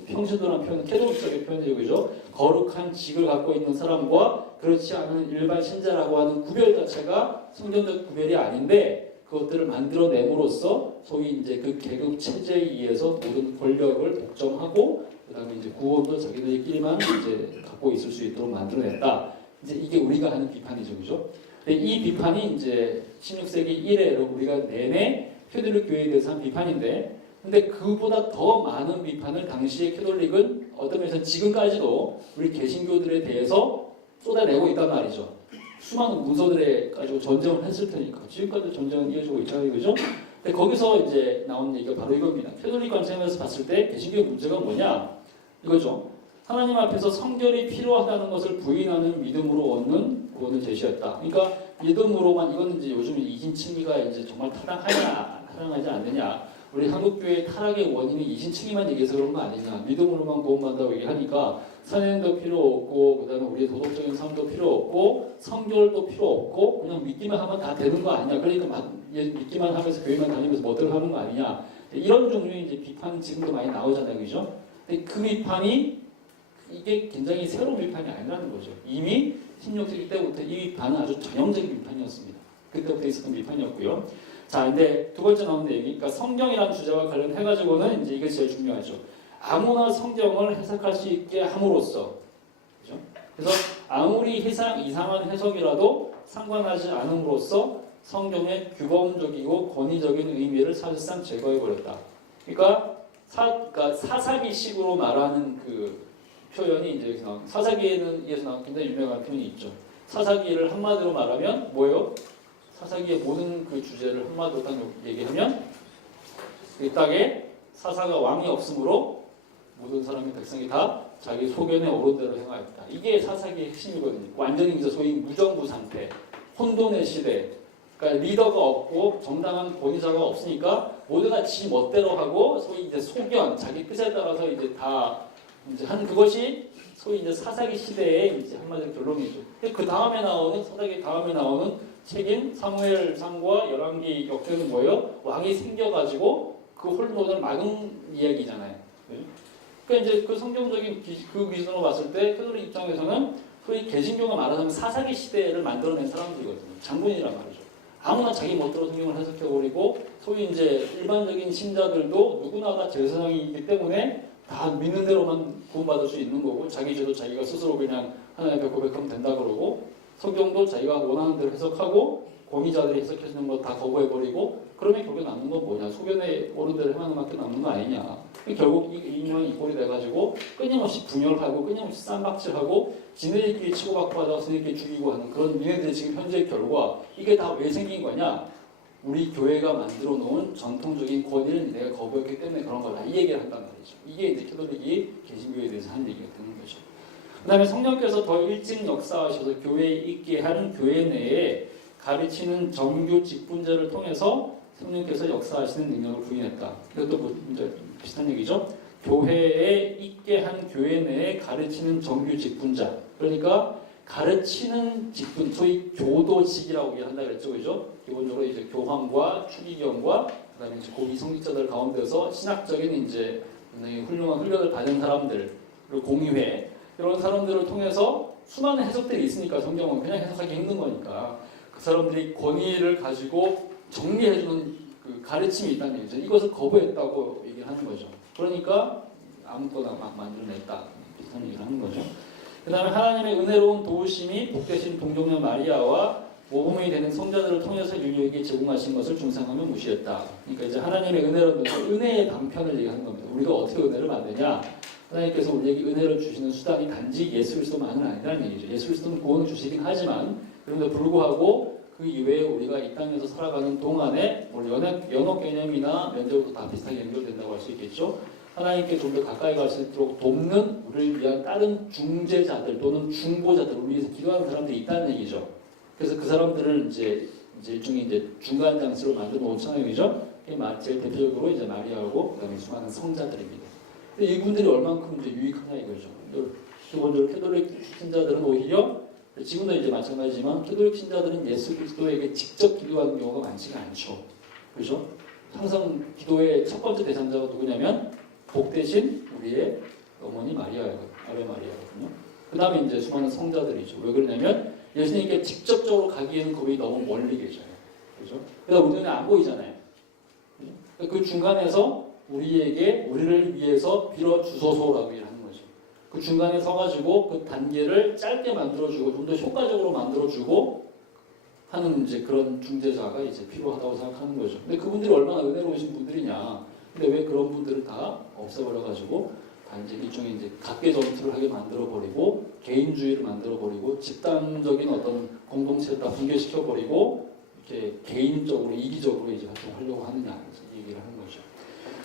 평신도라는 표현은 캐톨릭적인 표현이죠, 그죠? 거룩한 직을 갖고 있는 사람과 그렇지 않은 일반 신자라고 하는 구별 자체가 성경적 구별이 아닌데. 그것들을 만들어냄으로써 소위 이제 그 계급 체제에 의해서 모든 권력을 독점하고 그다음에 이제 구원도 자기들끼리만 이제 갖고 있을 수 있도록 만들어냈다. 이제 이게 우리가 하는 비판이죠, 그죠? 근데 이 비판이 이제 16세기 이래로 우리가 내내 캐톨릭 교회에 대해서 한 비판인데, 근데 그보다 더 많은 비판을 당시에 캐톨릭은 어떤 면에서 지금까지도 우리 개신교들에 대해서 쏟아내고 있단 말이죠. 수많은 문서들에 가지고 전쟁을 했을 테니까 지금까지 전쟁은 이어지고 있잖아요, 그죠? 근데 거기서 이제 나온 얘기가 바로 이겁니다. 캐톨릭 관점에서 봤을 때 개신교의 문제가 뭐냐? 이거죠. 하나님 앞에서 성결이 필요하다는 것을 부인하는 믿음으로 얻는 구원을 제시했다. 그러니까 믿음으로만, 이거는 이제 요즘 이신칭의가 이제 정말 타당하지 않느냐? 우리 한국교회 타락의 원인은 이신칭의만 얘기해서 그런 거 아니냐? 믿음으로만 구원받는다고 얘기하니까 선행도 필요 없고, 그다음에 우리의 도덕적인 삶도 필요 없고, 성결도 필요 없고, 그냥 믿기만 하면 다 되는 거 아니냐? 그러니까 믿기만 하면서 교회만 다니면서 뭐들 하는 거 아니냐? 이런 종류의 이제 비판 지금도 많이 나오잖아요, 그죠? 근데 그 비판이 이게 굉장히 새로운 비판이 아니라는 거죠. 이미 16세기 때부터 이 비판은 아주 전형적인 비판이었습니다. 그때부터 있었던 비판이었고요. 자, 근데 두 번째 나오는 얘기, 그러니까 성경이라는 주제와 관련해가지고는 이제 이게 제일 중요하죠. 아무나 성경을 해석할 수 있게 함으로써, 그죠? 그래서 아무리 이상한 해석이라도 상관하지 않음으로써 성경의 규범적이고 권위적인 의미를 사실상 제거해버렸다. 그러니까 사사기식으로 말하는 그 표현이 이제 여기서 나온, 사사기에서 나온 굉장히 유명한 표현이 있죠. 사사기를 한마디로 말하면 뭐예요? 사사기의 모든 그 주제를 한마디로 딱 얘기하면 이 땅에 사사가 왕이 없으므로 모든 사람의 백성이 다 자기 소견에 옳은 대로 행하였다. 이게 사사기의 핵심이거든요. 완전히 이제 소위 무정부 상태, 혼돈의 시대. 그러니까 리더가 없고 정당한 권위자가 없으니까 모두가 지 멋대로 하고 소위 이제 소견, 자기 뜻에 따라서 이제 다 이제 한 그것이 소위 이제 사사기 시대의 이제 한마디로 결론이죠. 그 다음에 나오는 사사기 다음에 나오는 책인 사무엘상과 열왕기 역대는 뭐예요? 왕이 생겨가지고 그 혼돈을 막은 이야기잖아요. 그러니까 이제 그 성경적인 그 기준으로 봤을 때 캐톨릭 입장에서는 소위 개신교가 말하자면 사사기 시대를 만들어낸 사람들이거든요. 장군이란 말이죠. 아무나 자기 멋대로 성경을 해석해버리고 소위 이제 일반적인 신자들도 누구나 다 제사장이 있기 때문에 다 믿는 대로만 구원받을 수 있는 거고, 자기 죄도 자기가 스스로 그냥 하나님 앞에 고백하면 된다 그러고, 성경도 자기가 원하는 대로 해석하고 권위자들이 해석해주는 거 다 거부해버리고, 그러면 결국에 남는 건 뭐냐? 소견에 옳은 대로 행하는 것밖에 남는 거 아니냐? 결국 이 모양 이 꼴이 돼가지고 끊임없이 분열하고 끊임없이 쌈박질하고 지네들끼리 치고받고 하다가 스네들끼리 죽이고 하는 그런 니네들의 지금 현재의 결과, 이게 다 왜 생긴 거냐? 우리 교회가 만들어 놓은 전통적인 권위를 내가 거부했기 때문에 그런 거다. 이 얘기를 한단 말이죠. 이게 이제 캐톨릭이 개신교에 대해서 한 얘기가 되는 거죠. 그 다음에 성령께서 더 일찍 역사하셔서 교회에 있게 하는 교회 내에 가르치는 정규 직분자를 통해서 성령께서 역사하시는 능력을 부인했다. 이것도 뭐 이제 비슷한 얘기죠. 교회에 있게 한 교회 내에 가르치는 정규 직분자. 그러니까 가르치는 직분, 소위 교도직이라고 한다 그랬죠, 그죠? 기본적으로 이제 교황과 추기경과 그다음에 이제 고위 성직자들 가운데서 신학적인 이제 훌륭한 훈련을 받은 사람들, 그리고 공의회 이런 사람들을 통해서 수많은 해석들이 있으니까 성경은 그냥 해석하기 힘든 거니까 그 사람들이 권위를 가지고 정리해주는 그 가르침이 있다는 얘기죠. 이것을 거부했다고 얘기를 하는 거죠. 그러니까 아무거나 막 만들어냈다. 비슷한 얘기를 하는 거죠. 그 다음에 하나님의 은혜로운 도우심이 복되신 동정녀 마리아와 모범이 되는 성자들을 통해서 인류에게 제공하신 것을 중상하며 무시했다. 그러니까 이제 하나님의 은혜의 방편을 얘기하는 겁니다. 우리가 어떻게 은혜를 받느냐? 하나님께서 우리에게 은혜를 주시는 수단이 단지 예수 그리스도만은 아니라는 얘기죠. 예수 그리스도는 구원을 주시긴 하지만 그럼에도 불구하고 그 이외에 우리가 이 땅에서 살아가는 동안에 연옥 개념이나 면접도 다 비슷하게 연결된다고 할 수 있겠죠. 하나님께 좀 더 가까이 갈 수 있도록 돕는 우리를 위한 다른 중재자들 또는 중보자들, 우리 위해서 기도하는 사람들이 있다는 얘기죠. 그래서 그 사람들을 이제 일종의 이제 중간 장치로 만들어 놓은 상황이죠. 제일 대표적으로 이제 마리아하고 그다음에 수많은 성자들입니다. 근데 이분들이 얼만큼 이제 유익하냐 이거죠. 기본적으로 캐톨릭 신자들은 오히려 지금도 이제 마찬가지지만 캐톨릭 신자들은 예수 그리스도에게 직접 기도하는 경우가 많지가 않죠. 그렇죠? 항상 기도의 첫 번째 대상자가 누구냐면 복되신 우리의 어머니 마리아거든요. 아베 마리아거든요. 그 다음에 이제 수많은 성자들이죠. 왜 그러냐면 예수님께 직접적으로 가기에는 그분이 너무 멀리 계셔요. 그죠? 그래서 우리 눈에 안 보이잖아요. 그 중간에서 우리를 위해서 빌어 주소서라고 얘기를 하는 거죠. 그 중간에 서가지고 그 단계를 짧게 만들어주고 좀 더 효과적으로 만들어주고 하는 이제 그런 중재자가 이제 필요하다고 생각하는 거죠. 근데 그분들이 얼마나 은혜로우신 분들이냐. 근데 왜 그런 분들을 다 없애버려가지고 다 이제 일종의 이제 각계 전투를 하게 만들어버리고 개인주의를 만들어버리고 집단적인 어떤 공동체를 다 붕괴시켜버리고 이렇게 개인적으로 이기적으로 이제 활동하려고 하느냐 이 얘기를 하는 거죠.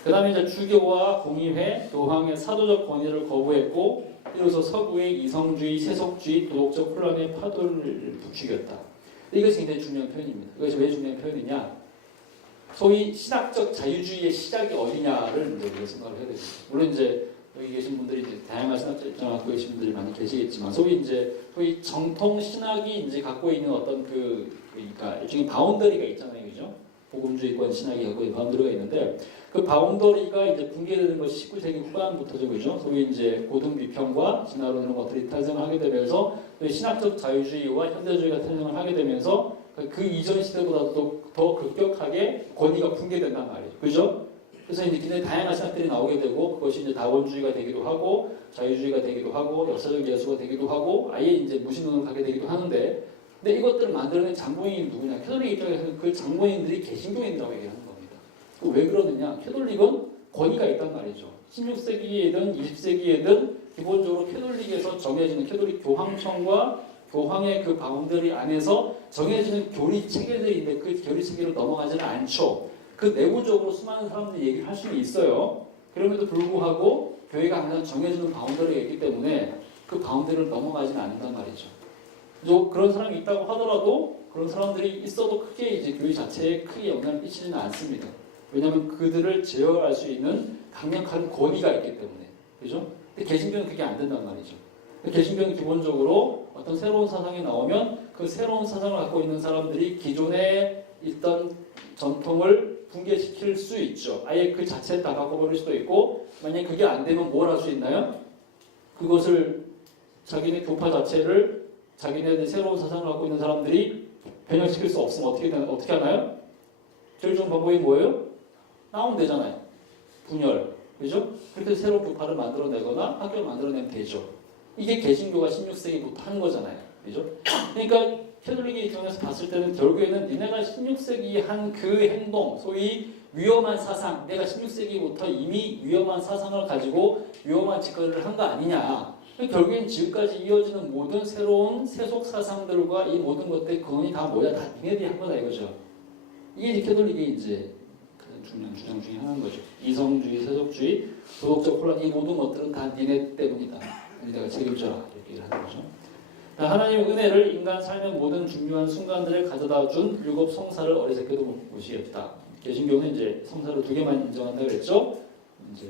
그 다음에 이제 주교와 공의회, 교황의 사도적 권위를 거부했고 이로써 서구의 이성주의, 세속주의, 도덕적 혼란의 파도를 부추겼다. 이것이 굉장히 중요한 표현입니다. 이것이 왜 중요한 표현이냐? 소위 신학적 자유주의의 시작이 어디냐를 이제 우리가 생각을 해야 됩니다. 물론 이제 여기 계신 분들이 이제 다양한 신학적 입장을 갖고 계신 분들이 많이 계시겠지만 소위 정통 신학이 이제 갖고 있는 어떤 그러니까 일종의 바운더리가 있잖아요, 그죠? 복음주의권 신학이 갖고 있는 바운더리가 있는데 그 바운더리가 이제 붕괴되는 것이 19세기 후반부터죠, 그죠? 소위 이제 고등 비평과 진화론 이런 것들이 탄생을 하게 되면서 신학적 자유주의와 현대주의가 탄생을 하게 되면서 그 이전 시대보다도 더 급격하게 권위가 붕괴된단 말이에요, 그죠? 그래서 이제 굉장히 다양한 신학들이 나오게 되고 그것이 이제 다원주의가 되기도 하고 자유주의가 되기도 하고 역사적 예수가 되기도 하고 아예 이제 무신론을 가게 되기도 하는데 근데 이것들을 만들어낸 장본인이 누구냐? 캐톨릭 입장에서는 그 장본인들이 개신교인이라고 얘기하는 겁니다. 왜 그러느냐? 캐톨릭은 권위가 있단 말이죠. 16세기에든 20세기에든 기본적으로 캐톨릭에서 정해지는 캐톨릭 교황청과 교황의 그 바운더리 안에서 정해지는 교리 체계들인데 그 교리 체계로 넘어가지는 않죠. 그 내부적으로 수많은 사람들이 얘기를 할 수는 있어요. 그럼에도 불구하고 교회가 항상 정해지는 바운더리가 있기 때문에 그 바운더리를 넘어가지는 않는단 말이죠. 그런 사람이 있다고 하더라도 그런 사람들이 있어도 크게 이제 교회 자체에 크게 영향을 끼치지는 않습니다. 왜냐하면 그들을 제어할 수 있는 강력한 권위가 있기 때문에. 그죠? 근데 개신교는 그게 안 된단 말이죠. 개신교는 기본적으로 어떤 새로운 사상이 나오면 그 새로운 사상을 갖고 있는 사람들이 기존에 있던 전통을 붕괴시킬 수 있죠. 아예 그 자체를 다 바꿔버릴 수도 있고 만약에 그게 안 되면 뭘 할 수 있나요? 그것을 자기네 교파 자체를 자기네들 새로운 사상을 갖고 있는 사람들이 변형시킬 수 없으면 어떻게 하나요? 제일 좋은 방법이 뭐예요? 나오면 되잖아요. 분열. 그죠? 그렇게 새로운 교파를 만들어내거나 학교를 만들어내면 되죠. 이게 개신교가 16세기부터 하는 거잖아요. 그죠? 그러니까 캐톨릭의 입장에서 봤을 때는 결국에는 니네가 16세기에 한 그 행동, 소위 위험한 사상, 내가 16세기부터 이미 위험한 사상을 가지고 위험한 짓거리를 한 거 아니냐. 결국엔 지금까지 이어지는 모든 새로운 세속 사상들과 이 모든 것들의 근원이 다 뭐야? 다 니네들이 한 거다 이거죠. 이게 이제 캐톨릭의 이제 가장 중요한 주장 중에 하나인 거죠. 이성주의, 세속주의, 도덕적 혼란 이 모든 것들은 다 니네 때문이다. 니네가 책임져라 이렇게 하는 거죠. 하나님의 은혜를 인간 삶의 모든 중요한 순간들에 가져다 준 일곱 성사를 어리석게도 무시했다. 개신교는 이제 성사를 두 개만 인정한다 그랬죠. 이제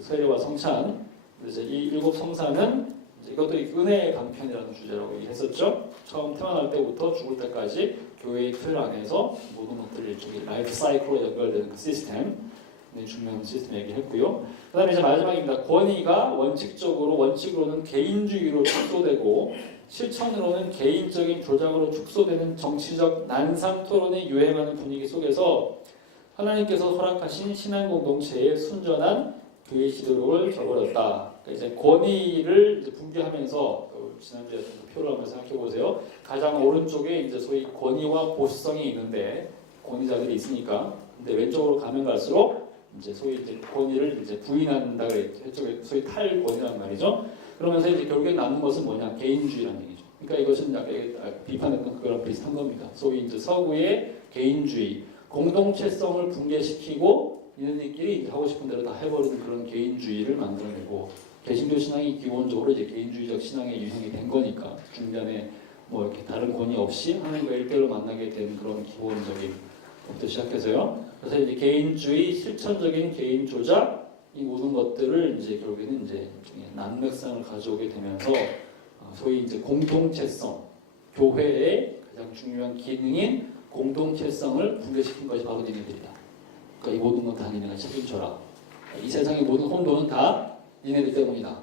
세례와 성찬. 그래서 이 일곱 성사는 이것들이 은혜의 방편이라는 주제라고 얘기했었죠. 처음 태어날 때부터 죽을 때까지 교회의 틀 안에서 모든 것들이 일종의 라이프 사이클로 연결되는 그 시스템, 중요한 시스템 얘기했고요. 그 다음에 이제 마지막입니다. 권위가 원칙으로는 개인주의로 축소되고 실천으로는 개인적인 조작으로 축소되는 정치적 난상 토론이 유행하는 분위기 속에서 하나님께서 허락하신 신앙 공동체의 순전한 교회 지도력을 저버렸다. 그러니까 이제 권위를 이제 붕괴하면서 지난주에 표를 한번 생각해 보세요. 가장 오른쪽에 이제 소위 권위와 보수성이 있는데 권위자들이 있으니까. 근데 왼쪽으로 가면 갈수록 이제 소위 이제 권위를 이제 부인한다 그랬죠. 소위 탈권위란 말이죠. 그러면서 이제 결국에 남는 것은 뭐냐? 개인주의라는 얘기죠. 그러니까 이것은 약간 비판했던 그거랑 비슷한 겁니다. 소위 이제 서구의 개인주의, 공동체성을 붕괴시키고 얘네들끼리 하고 싶은 대로 다 해버리는 그런 개인주의를 만들어내고 개신교 신앙이 기본적으로 이제 개인주의적 신앙의 유형이 된 거니까 중간에 뭐 이렇게 다른 권위 없이 하나님과 일대일로 만나게 된 그런 기본적인 것부터 시작해서요. 그래서 이제 개인주의, 실천적인 개인 조작 이 모든 것들을 이제 결국에는 이제 난맥상을 가져오게 되면서 소위 이제 공동체성, 교회의 가장 중요한 기능인 공동체성을 붕괴시킨 것이 바로 니네들이다. 그러니까 이 모든 건 다 니네가 책임져라. 이 세상의 모든 혼돈은 다 니네들 때문이다.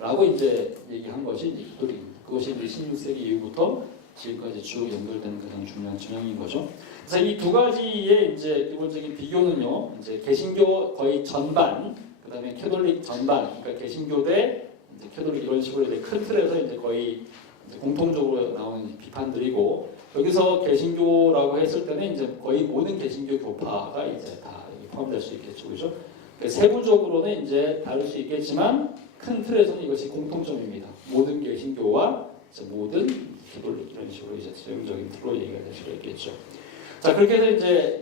라고 이제 얘기한 것이 이제 그것이 이제 16세기 이후부터 지금까지 쭉 연결되는 가장 중요한 전형인 거죠. 그래서 이 두 가지의 이제 기본적인 비교는요, 이제 개신교 거의 전반, 그 다음에 캐톨릭 전반, 그러니까 개신교 대 이제 캐톨릭 이런 식으로 이제 큰 틀에서 이제 거의 이제 공통적으로 나오는 비판들이고, 여기서 개신교라고 했을 때는 이제 거의 모든 개신교 교파가 이제 다 포함될 수 있겠죠, 그죠? 세부적으로는 이제 다를 수 있겠지만 큰 틀에서는 이것이 공통점입니다. 모든 개신교와 모든 기독교 이런 식으로 이제 전형적인 틀로 얘기가 될 수가 있겠죠. 자, 그렇게 해서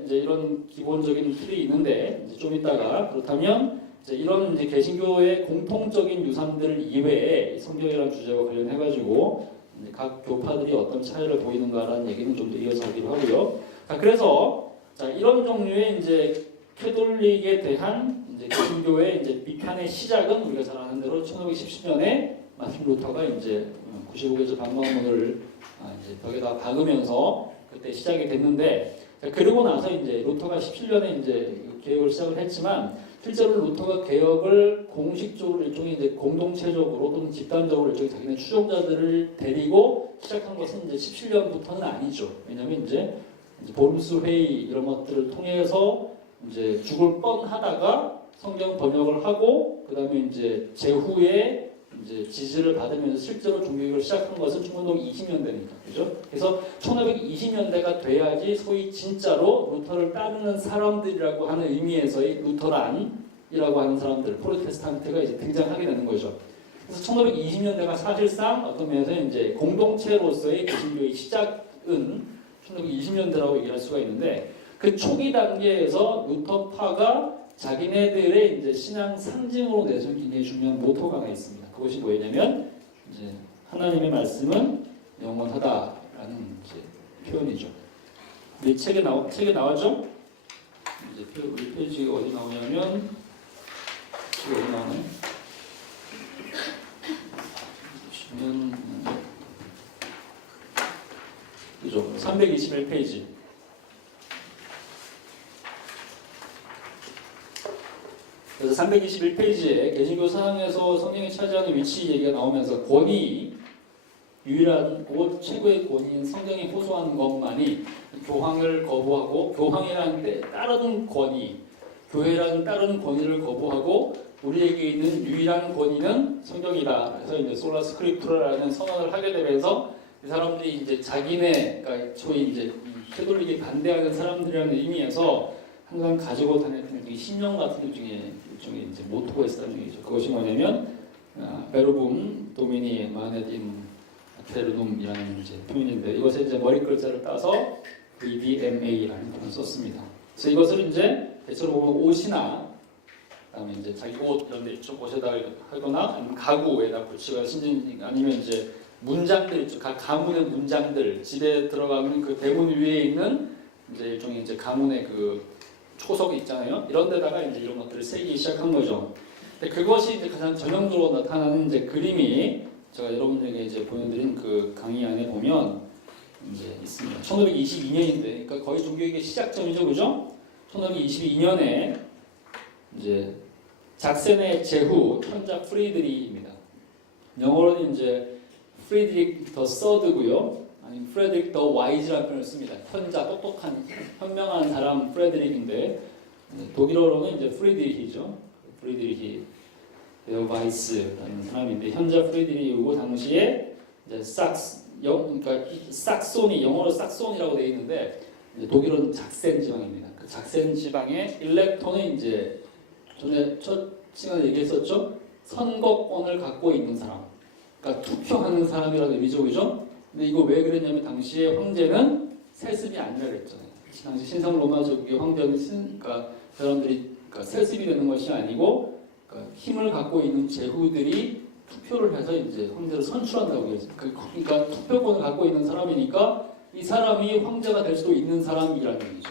이제 이런 기본적인 틀이 있는데 이제 좀 이따가 그렇다면 이제 이런 이제 개신교의 공통적인 유산들 이외에 성경이라는 주제와 관련해가지고 각 교파들이 어떤 차이를 보이는가라는 얘기는 좀 더 이어서 하기로 하고요. 자, 그래서 자, 이런 종류의 이제 캐톨릭에 대한 이제 개신교의 이제 비판의 시작은 우리가 잘 아는 대로 1517년에 마틴 루터가 이제 95개조 방법문을 이제 벽에다 박으면서 그때 시작이 됐는데, 자, 그러고 나서 이제 루터가 17년에 이제 개혁을 시작을 했지만 실제로 루터가 개혁을 공식적으로 일종의 이제 공동체적으로 또는 집단적으로 일종의 자기네 추종자들을 데리고 시작한 것은 이제 17년부터는 아니죠. 왜냐하면 이제 보름스 회의 이런 것들을 통해서 이제 죽을 뻔하다가 성경 번역을 하고 그 다음에 이제 제후에 이제 지지를 받으면서 실제로 종교개혁을 시작한 것은 충분히 20년대니까, 그죠? 그래서 1520년대가 돼야지 소위 진짜로 루터를 따르는 사람들이라고 하는 의미에서의 루터란이라고 하는 사람들, 프로테스탄트가 이제 등장하게 되는 거죠. 그래서 1520년대가 사실상 어떤 면에서 이제 공동체로서의 개신교의 시작은 1520년대라고 얘기할 수가 있는데, 그 초기 단계에서 루터파가 자기네들의 이제 신앙 상징으로 내세운 굉장히 중요한 모토가 하나 있습니다. 그것이 뭐냐면 이제 하나님의 말씀은 영원하다라는 이제 표현이죠. 이 책에 나왔죠? 이제 우리 페이지가 어디 나오냐면 어디 나오네? 보시면 그죠? 321페이지. 그래서 321페이지에 개신교 사항에서 성경이 차지하는 위치 얘기가 나오면서 권위, 유일한 곧 최고의 권위인 성경이 호소하는 것만이 교황을 거부하고 교황이라는 데 따르는 권위, 교회라는 따르는 권위를 거부하고 우리에게 있는 유일한 권위는 성경이다. 그래서 이제 솔라 스크립투라라는 선언을 하게 되면서 이 사람들이 이제 자기네, 그러니까 소위 이제 캐톨릭에 반대하는 사람들이라는 의미에서 항상 가지고 다니는 신명 같은 일종의 이제 모토가 있었다는 얘기죠. 그것이 뭐냐면 베르붐 도미니 마네딘 테르눔이라는 이제 표현인데, 이것에 이제 머리 글자를 따서 VDMA라는 표현을 썼습니다. 그래서 이것을 이제 대체로 보면 옷이나 그다음에 이제 자기 옷 이런 데 이쪽 옷에다 하거나 아니면 가구에다 붙이거나 아니면 이제 문장들 있죠. 각 가문의 문장들, 집에 들어가면 그 대문 위에 있는 이제 일종의 이제 가문의 그 초석이 있잖아요. 이런 데다가 이제 이런 것들을 새기 시작한 거죠. 근데 그것이 이제 가장 전형적으로 나타나는 이제 그림이 제가 여러분들에게 이제 보여드린 그 강의 안에 보면 이제 있습니다. 1522년인데, 그러니까 거의 종교개혁의 시작점이죠, 그죠? 1522년에 이제 작센의 제후 현자 프리드리히입니다. 영어로는 이제 프리드릭 더 서드고요. 아니면 프레드릭 더 와이즈라는 표현을 씁니다. 현자, 똑똑한, 현명한 사람 프레드릭인데, 독일어로는 이제 프리드리히죠. 프리드리히 베어바이스라는 사람인데, 현자 프리드리히고 당시에 이제 그러니까 삭손이, 영어로 삭손이라고 되어 있는데 이제 독일어는 작센 지방입니다. 그 작센 지방의 일렉토는 이제 전에 첫 시간에 얘기했었죠. 선거권을 갖고 있는 사람, 그러니까 투표하는 사람이라는 의미죠, 그죠? 근데 이거 왜 그랬냐면 당시에 황제는 세습이 아니라 그랬잖아요. 당시 신성 로마족의 황제는 그러니까 사람들이 그러니까 세습이 되는 것이 아니고 그러니까 힘을 갖고 있는 제후들이 투표를 해서 이제 황제를 선출한다고 했어요. 그러니까 투표권을 갖고 있는 사람이니까 이 사람이 황제가 될 수도 있는 사람이라는 얘기죠.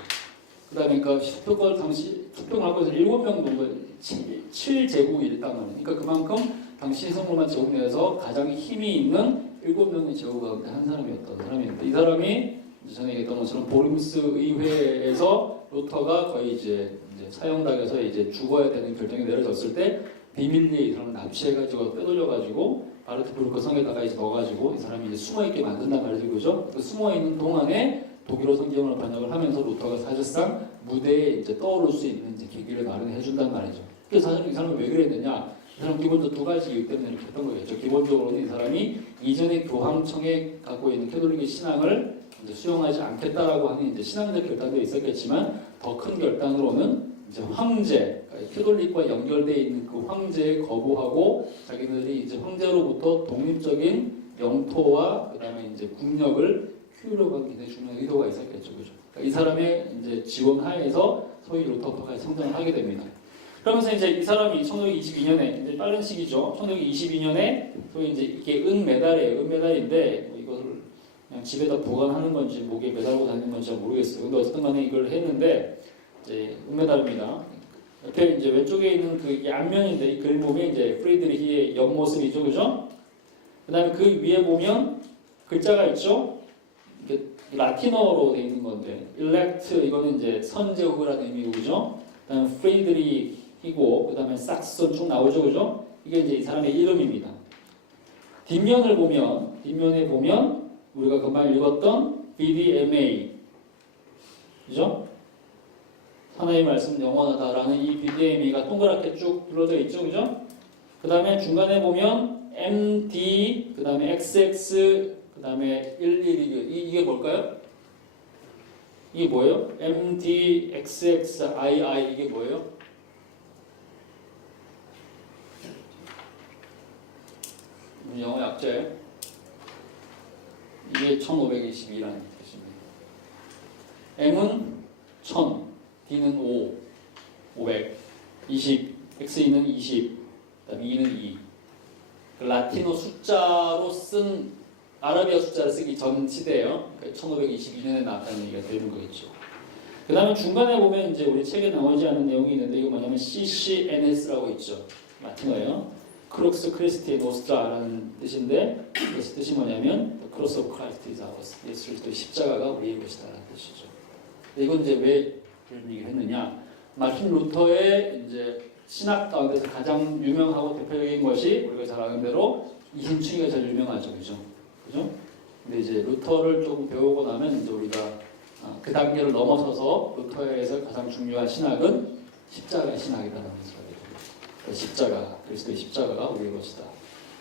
그다음에 그러니까 투표권을 당시 투표를 갖고 있는 7명 정도 7제국이 있단 말이에요. 그러니까 그만큼 당시 신성로마 제국 내에서 가장 힘이 있는 7명의 제국 가운데 한 사람이었던 사람인데, 이 사람이 전에 얘기했던 것처럼 보름스 의회에서 루터가 거의 이제 사형당해서 이제 죽어야 되는 결정이 내려졌을 때 비밀리에 이 사람을 납치해가지고 빼돌려가지고 바르트부르크 성에다가 이제 넣어가지고 이 사람이 이제 숨어있게 만든단 말이죠, 그죠? 그 숨어있는 동안에 독일어 성경을 번역을 하면서 루터가 사실상 무대에 이제 떠오를 수 있는 이제 계기를 마련해준단 말이죠. 그래서 사실 이 사람은 왜 그랬느냐? 이 사람 기본적으로 두 가지 이유 때문에 이렇게 했던 거겠죠. 기본적으로는 이 사람이 이전에 교황청에 갖고 있는 캐톨릭의 신앙을 이제 수용하지 않겠다라고 하는 이제 신앙적 결단도 있었겠지만 더 큰 결단으로는 이제 황제, 그러니까 캐톨릭과 연결되어 있는 그 황제에 거부하고 자기들이 이제 황제로부터 독립적인 영토와 그다음에 이제 국력을 키우려고 하는 굉장히 중요한 의도가 있었겠죠, 그죠? 그러니까 이 사람의 이제 지원 하에서 소위 루터파가 성장을 하게 됩니다. 그러면서 이제 이 사람이 1522년에 이제 빠른 시기죠. 1522년에 소위 이제 이게 은메달이에요. 은메달인데 뭐 이것을 그냥 집에다 보관하는 건지 목에 매달고 다니는 건지 잘 모르겠어요. 근데 어쨌든 간에 이걸 했는데 이제 은메달입니다. 옆에 이제 왼쪽에 있는 그 앞면인데 이 그림 보면 이제 프리드리히의 옆모습이죠, 그죠? 그다음에 그 위에 보면 글자가 있죠. 이게 라틴어로 되어 있는 건데 elect 이거는 이제 선제후라는 의미고, 그죠? 그다음에 프리드리히고 그다음에 삭슨 쭉 나오죠, 그죠? 이게 이제 이 사람의 이름입니다. 뒷면에 보면 우리가 금방 읽었던 BDMA, 그죠? 하나님의 말씀 영원하다라는 이 BDMA가 동그랗게 쭉 둘러져 있죠, 그죠? 그 다음에 중간에 보면 MD, 그 다음에 XX, 그 다음에 112, 이게 뭘까요? 이게 뭐예요? MD, XXII, 이게 뭐예요? 영어 약자예요. 이게 1522라는 뜻입니다. M은 1000, D는 5, 500, 20, X는 20, 그다음에 E는 2. 라틴어 숫자로 쓴 아라비아 숫자를 쓰기 전 시대예요. 그러니까 1522년에 나왔다는 얘기가 되는 거겠죠. 그 다음에 중간에 보면 이제 우리 책에 나오지 않은 내용이 있는데 이거 뭐냐면 CCNS라고 있죠. 라틴어예요. 크룩스 크리스티 노스트라라는 뜻인데 그 뜻이 뭐냐면 The Cross of Christ is ours. 예수 그리스도의 십자가가 우리의 것이다라는 뜻이죠. 이건 이제 왜 그런 얘기를 했느냐? 마틴 루터의 이제 신학 가운데서 가장 유명하고 대표적인 것이 우리가 잘 아는 대로 이신충이가 제일 유명하죠, 그죠? 그죠? 근데 이제 루터를 조금 배우고 나면 이제 우리가 그 단계를 넘어서서 루터에 의해서 가장 중요한 신학은 십자가 신학이라는 것을 알게 됩니다. 십자가, 그리스도의 십자가가 우리의 것이다.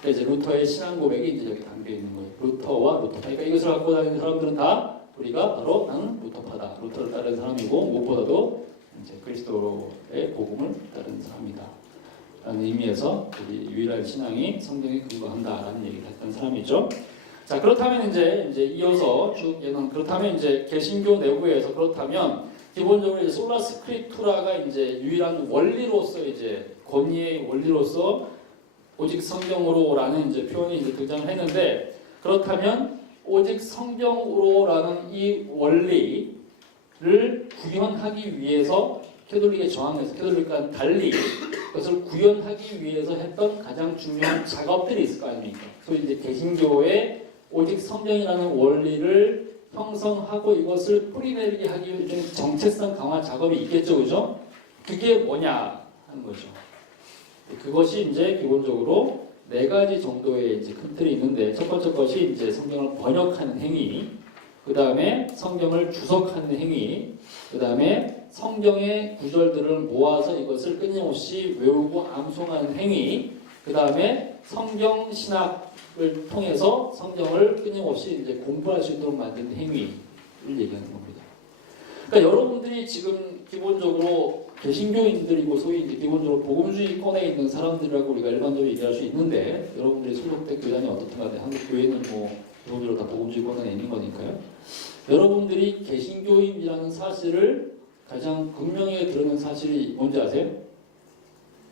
그러니까 이제 루터의 신앙 고백이 이제 여기 담겨 있는 거예요. 루터와 루터파. 그러니까 이것을 갖고 다니는 사람들은 다 우리가 바로 나는 루터파다. 루터를 따르는 사람이고 무엇보다도 이제 그리스도의 복음을 따르는 사람이다. 라는 의미에서 우리 유일한 신앙이 성경에 근거한다라는 얘기를 했던 사람이죠. 자, 그렇다면 이제 이어서 쭉 얘는 그렇다면 이제 개신교 내부에서 그렇다면 기본적으로 이제 솔라 스크립투라가 이제 유일한 원리로서 이제 권위의 원리로서 오직 성경으로라는 이제 표현이 이제 등장을 했는데 그렇다면 오직 성경으로라는 이 원리를 구현하기 위해서 캐톨릭의 저항에서 캐톨릭과는 달리 그것을 구현하기 위해서 했던 가장 중요한 작업들이 있을 거 아닙니까? 소위 이제 개신교의 오직 성경이라는 원리를 형성하고 이것을 뿌리내리게 하기 위해 정체성 강화 작업이 있겠죠, 그죠? 그게 뭐냐 하는 거죠. 그것이 이제 기본적으로 네 가지 정도의 이제 큰 틀이 있는데 첫 번째 것이 이제 성경을 번역하는 행위, 그 다음에 성경을 주석하는 행위, 그 다음에 성경의 구절들을 모아서 이것을 끊임없이 외우고 암송하는 행위, 그 다음에 성경 신학을 통해서 성경을 끊임없이 이제 공부할 수 있도록 만드는 행위를 얘기하는 겁니다. 그러니까 여러분들이 지금 기본적으로 개신교인들이고 소위 이제 기본적으로 복음주의권에 있는 사람들이라고 우리가 일반적으로 얘기할 수 있는데 여러분들이 소속된 교단이 어떻든 간에 한국 교회는 뭐 기본적으로 다 복음주의권에 있는 거니까요. 여러분들이 개신교인이라는 사실을 가장 극명하게 드러낸 사실이 뭔지 아세요?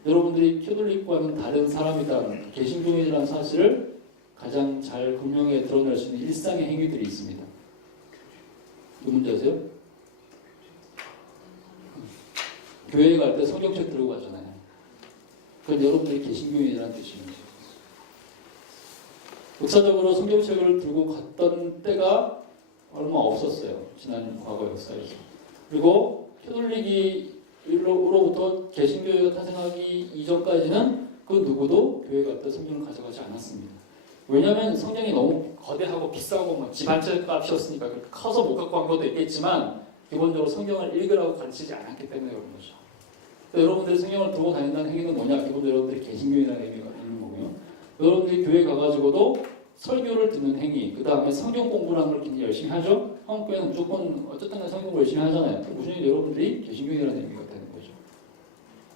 여러분들이 캐톨릭과는 다른 사람이다. 개신교인이라는 사실을 가장 잘 극명하게 드러낼 수 있는 일상의 행위들이 있습니다. 그 뭔지 아세요? 교회 갈 때 성경책 들고 가잖아요. 그건 여러분들이 개신교인이라는 뜻입니다. 역사적으로 성경책을 들고 갔던 때가 얼마 없었어요. 지난 과거 역사에서. 그리고 캐톨릭으로부터 개신교회가 탄생하기 이전까지는 그 누구도 교회 갈 때 성경을 가져가지 않았습니다. 왜냐하면 성경이 너무 거대하고 비싸고 집 한 채 값이었으니까 커서 못 갖고 간 것도 있겠지만 기본적으로 성경을 읽으라고 가르치지 않았기 때문에 그런 거죠. 여러분들이 성경을 들고 다닌다는 행위는 뭐냐? 기본적으로 여러분들이 개신교인이라는 의미가 있는 거고요. 여러분들이 교회 가가지고도 설교를 듣는 행위, 그 다음에 성경 공부라는 걸 굉장히 열심히 하죠. 한국교회는 무조건 어쨌든 성경 공부 열심히 하잖아요. 무슨 여러분들이 개신교인이라는 의미가 되는 거죠.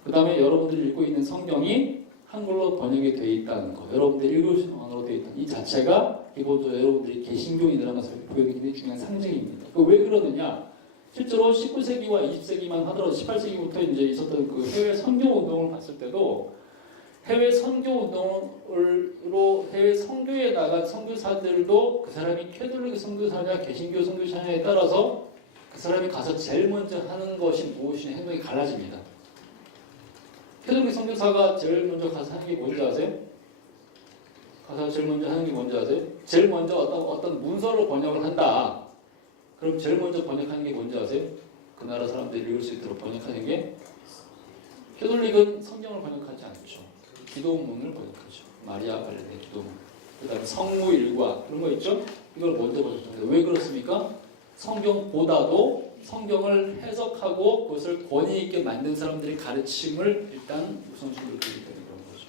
그 다음에 여러분들이 읽고 있는 성경이 한글로 번역이 되어 있다는 거, 여러분들이 읽을 수 있는 언어로 되어 있다는 이 자체가 기본적으로 여러분들이 개신교인이라는 것을 보여주는 중요한 상징입니다. 왜 그러느냐? 실제로 19세기와 20세기만 하더라도 18세기부터 이제 있었던 그 해외 선교 운동을 봤을 때도 해외 선교 운동으로 해외 선교에 나간 선교사들도 그 사람이 캐톨릭 선교사냐 개신교 선교사냐에 따라서 그 사람이 가서 제일 먼저 하는 것이 무엇이냐 행동이 갈라집니다. 캐톨릭 선교사가 제일 먼저 가서 하는 게 뭔지 아세요? 가서 제일 먼저 하는 게 뭔지 아세요? 제일 먼저 어떤 문서로 번역을 한다. 그럼 제일 먼저 번역하는 게 뭔지 아세요? 그 나라 사람들이 읽을 수 있도록 번역하는 게 캐톨릭은 성경을 번역하지 않죠. 기도문을 번역하죠. 마리아 관련된 기도문. 그 다음에 성무 일과 그런 거 있죠? 이걸 먼저 번역합니다. 왜 그렇습니까? 성경보다도 성경을 해석하고 그것을 권위 있게 만든 사람들의 가르침을 일단 우선순위를 두기 때문에 그런 거죠.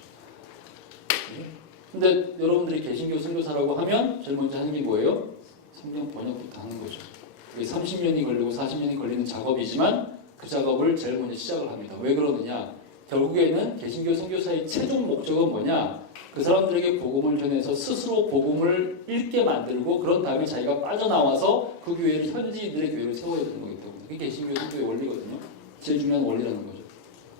근데 여러분들이 개신교 선교사라고 하면 제일 먼저 하는 게 뭐예요? 성경 번역부터 하는 거죠. 그게 30년이 걸리고 40년이 걸리는 작업이지만 그 작업을 제일 먼저 시작을 합니다. 왜 그러느냐? 결국에는 개신교 선교사의 최종 목적은 뭐냐? 그 사람들에게 복음을 전해서 스스로 복음을 읽게 만들고 그런 다음에 자기가 빠져나와서 그 교회를 현지인들의 교회를 세워야 되는 거기 때문에 그게 개신교 선교의 원리거든요. 제일 중요한 원리라는 거죠.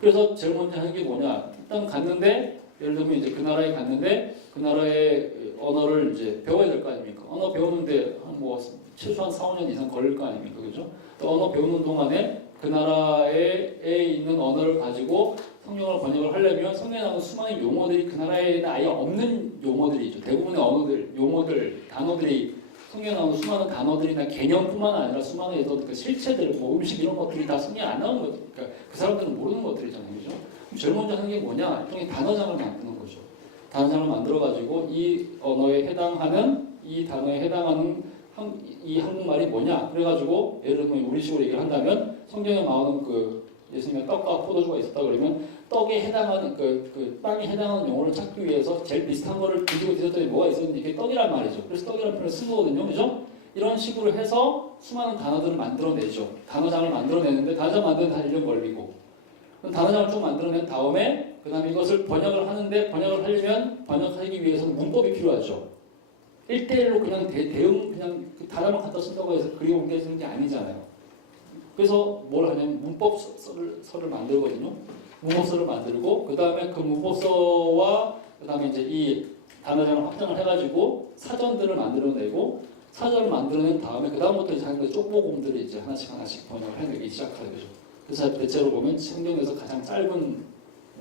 그래서 제일 먼저 하는 게 뭐냐? 일단 갔는데 예를 들면 이제 그 나라에 갔는데 그 나라의 언어를 이제 배워야 될 거 아닙니까? 언어 배우는데 뭐 최소한 4, 5년 이상 걸릴 거 아닙니까? 그죠? 언어 배우는 동안에 그 나라에 있는 언어를 가지고 성경을 번역을 하려면 성경에 나오는 수많은 용어들이 그 나라에는 아예 없는 용어들이 있죠. 대부분의 언어들, 용어들, 단어들이 성경에 나오는 수많은 단어들이나 개념뿐만 아니라 수많은 그 실체들, 뭐 음식 이런 것들이 다 성경에 안 나오는 것들, 그러니까 그 사람들은 모르는 것들이잖아요, 그죠? 그럼 제일 먼저 하는 게 뭐냐? 일종의 단어장을 만드는 거죠. 단어장을 만들어가지고 이 언어에 해당하는 이 단어에 해당하는 이 한국말이 뭐냐? 그래가지고 예를 들면 우리식으로 얘기를 한다면 성경에 나오는 그 예수님의 떡과 포도주가 있었다 그러면 떡에 해당하는 그 땅에 해당하는 용어를 찾기 위해서 제일 비슷한 거를 뒤지고 뒤졌더니 뭐가 있었는지 그게 떡이란 말이죠. 그래서 떡이라는 표현을 쓴 거거든요, 그죠? 이런 식으로 해서 수많은 단어들을 만들어내죠. 단어장을 만들어내는데 단어장 만드는 다 1년 걸리고 단어장을 쭉 만들어낸 다음에 그 다음에 이것을 번역을 하는데 번역을 하려면 번역하기 위해서는 문법이 필요하죠. 1대1로 그냥 대응 그냥 단어만 갖다 쓴다고 해서 그림 옮겨지는 게 아니잖아요. 그래서 뭘 하냐면 문법서를 만들거든요. 문법서를 만들고 그 다음에 그 문법서와 그 다음에 이제 이 단어장을 확장을 해가지고 사전들을 만들어내고 사전을 만들어낸 다음에 그 다음부터 이제 자기가 쪽보공들을 이제 하나씩 번역을 해내기 시작하는 거죠. 그래서 대체로 보면 성경에서 가장 짧은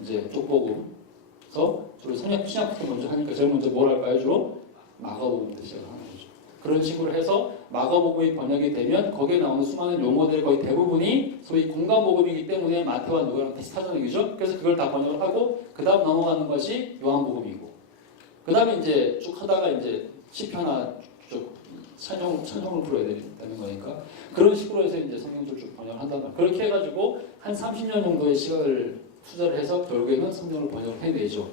이제 쪽보공서 주로 신약부터 먼저 하니까 제일 먼저 뭘 할까요? 주로 마가복음부터 시작하는 거죠. 그런 식으로 해서 마가복음이 번역이 되면 거기에 나오는 수많은 용어들의 거의 대부분이 소위 공간복음이기 때문에 마태와 누가랑 비슷하다는 얘기죠. 그래서 그걸 다 번역을 하고 그 다음 넘어가는 것이 요한복음이고 그 다음에 이제 쭉 하다가 이제 시편이나 쭉 찬송을 불러야 되는 거니까 그런 식으로 해서 이제 성경을 쭉 번역을 한단 말이에요. 그렇게 해가지고 한 30년 정도의 시간을 투자를 해서 결국에는 성경을 번역을 해내죠.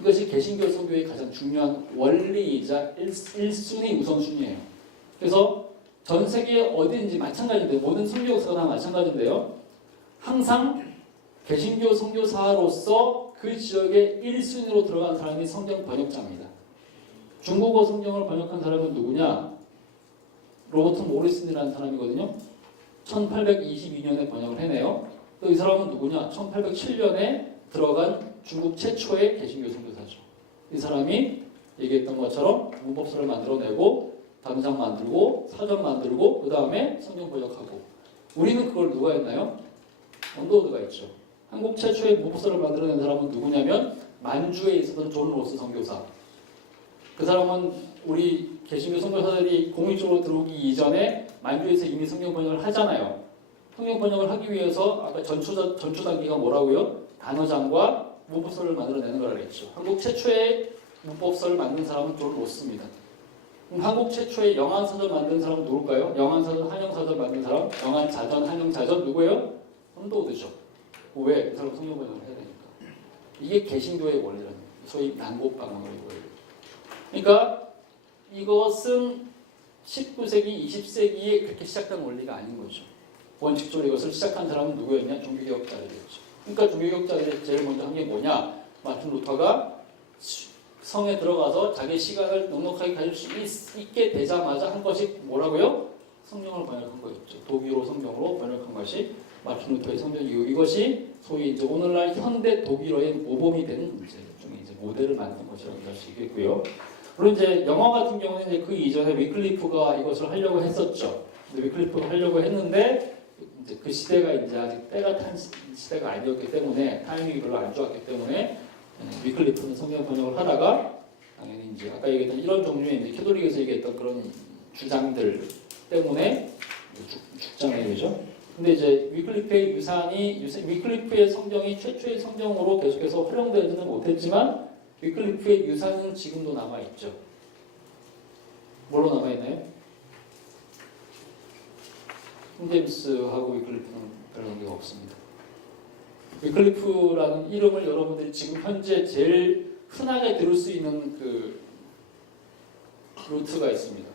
이것이 개신교 선교의 가장 중요한 원리이자 1순위 우선순위예요. 그래서 전 세계 어디든지 마찬가지인데 모든 선교 역사가 다 마찬가지인데요. 항상 개신교 선교사로서 그 지역의 1순위로 들어간 사람이 성경 번역자입니다. 중국어 성경을 번역한 사람은 누구냐? 로버트 모리슨이라는 사람이거든요. 1822년에 번역을 해내요. 또 이 사람은 누구냐? 1807년에 들어간 중국 최초의 개신교 선교사죠. 이 사람이 얘기했던 것처럼 문법서를 만들어내고 단어장 만들고 사전 만들고 그 다음에 성경 번역하고 우리는 그걸 누가 했나요? 언더우드가 있죠. 한국 최초의 문법서를 만들어낸 사람은 누구냐면 만주에 있었던 존 로스 선교사. 그 사람은 우리 개신교 선교사들이 공익적으로 들어오기 이전에 만주에서 이미 성경 번역을 하잖아요. 성경 번역을 하기 위해서 아까 전초 단계가 뭐라고요? 단어장과 문법서를 만들어내는 걸 알겠죠. 한국 최초의 문법서를 만든 사람은 존 로스입니다. 그럼 한국 최초의 영한사전 만든 사람은 누굴까요? 영한사전, 한영사전 만든 사람? 영한자전, 한영자전 누구예요? 언더우드죠. 왜? 그 사람 성경 번역을 해야 되니까. 이게 개신교의 원리라는 거예요. 소위 난곡방언의 원리. 그러니까 이것은 19세기, 20세기에 그렇게 시작된 원리가 아닌 거죠. 원칙적으로 이것을 시작한 사람은 누구였냐? 종교개혁자들이었죠. 그러니까 종교개혁자들이 제일 먼저 한 게 뭐냐? 마틴 루터가 성에 들어가서 자기 시각을 넉넉하게 가질 수 있게 되자마자 한 것이 뭐라고요? 성경을 번역한 거였죠. 독일어 성경으로 번역한 것이 마틴 루터의 성경이고 이것이 소위 이제 오늘날 현대 독일어의 모범이 되는 이제 모델을 만든 것이라고 할 수 있겠고요. 물론 이제 영어 같은 경우는 이제 그 이전에 위클리프가 이것을 하려고 했었죠. 근데 위클리프가 하려고 했는데 이제 그 시대가 이제 아직 때가 탄 시대가 아니었기 때문에 타이밍이 별로 안 좋았기 때문에 위클리프는 성경 번역을 하다가 당연히 이제 아까 얘기했던 이런 종류의 이제 캐톨릭에서 얘기했던 그런 주장들 때문에 죽잖아요, 그죠? 근데 이제 위클리프의 위클리프의 성경이 최초의 성경으로 계속해서 활용되지는 못했지만 위클리프의 유산은 지금도 남아 있죠. 뭘로 남아 있나요? 킹제임스하고 위클리프는 별 관계가 없습니다. 위클리프라는 이름을 여러분들이 지금 현재 제일 흔하게 들을 수 있는 그 루트가 있습니다.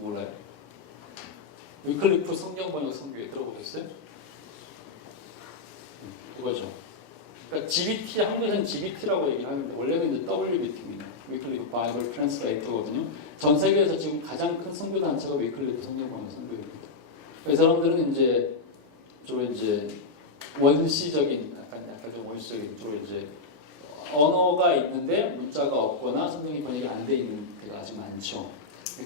몰라요? 위클리프 성경 번역 성교에 들어보셨어요? 그거죠. 그러니까 GBT, 한국에서는 GBT라고 얘기하는데 원래는 이제 WBT입니다. 위클리프 바이블 트랜스레이터거든요. 전 세계에서 지금 가장 큰 선교 단체가 위클리프 성경 번역 선교입니다. 이 사람들은 이제 주로 이제 원시적인 약간 좀 원시적인 주로 이제 언어가 있는데 문자가 없거나 성경이 번역이 안 돼 있는 데가 아주 많죠.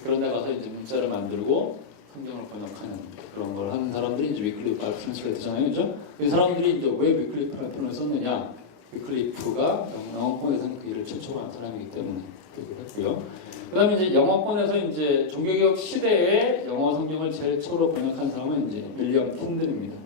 그런 데 가서 이제 문자를 만들고 성경을 번역하는 그런 걸 하는 사람들이 이제 위클리프 바이블 트랜스레이터잖아요, 그죠? 이 사람들이 이제 왜 위클리프라는 표현을 썼느냐? 위클리프가 영어권에서는 그 일을 최초로 한 사람이기 때문에 그렇게 했고요. 그다음에 이제 영어권에서 이제 종교개혁 시대에 영어 성경을 제일 처음으로 번역한 사람은 이제 윌리엄 틴들입니다.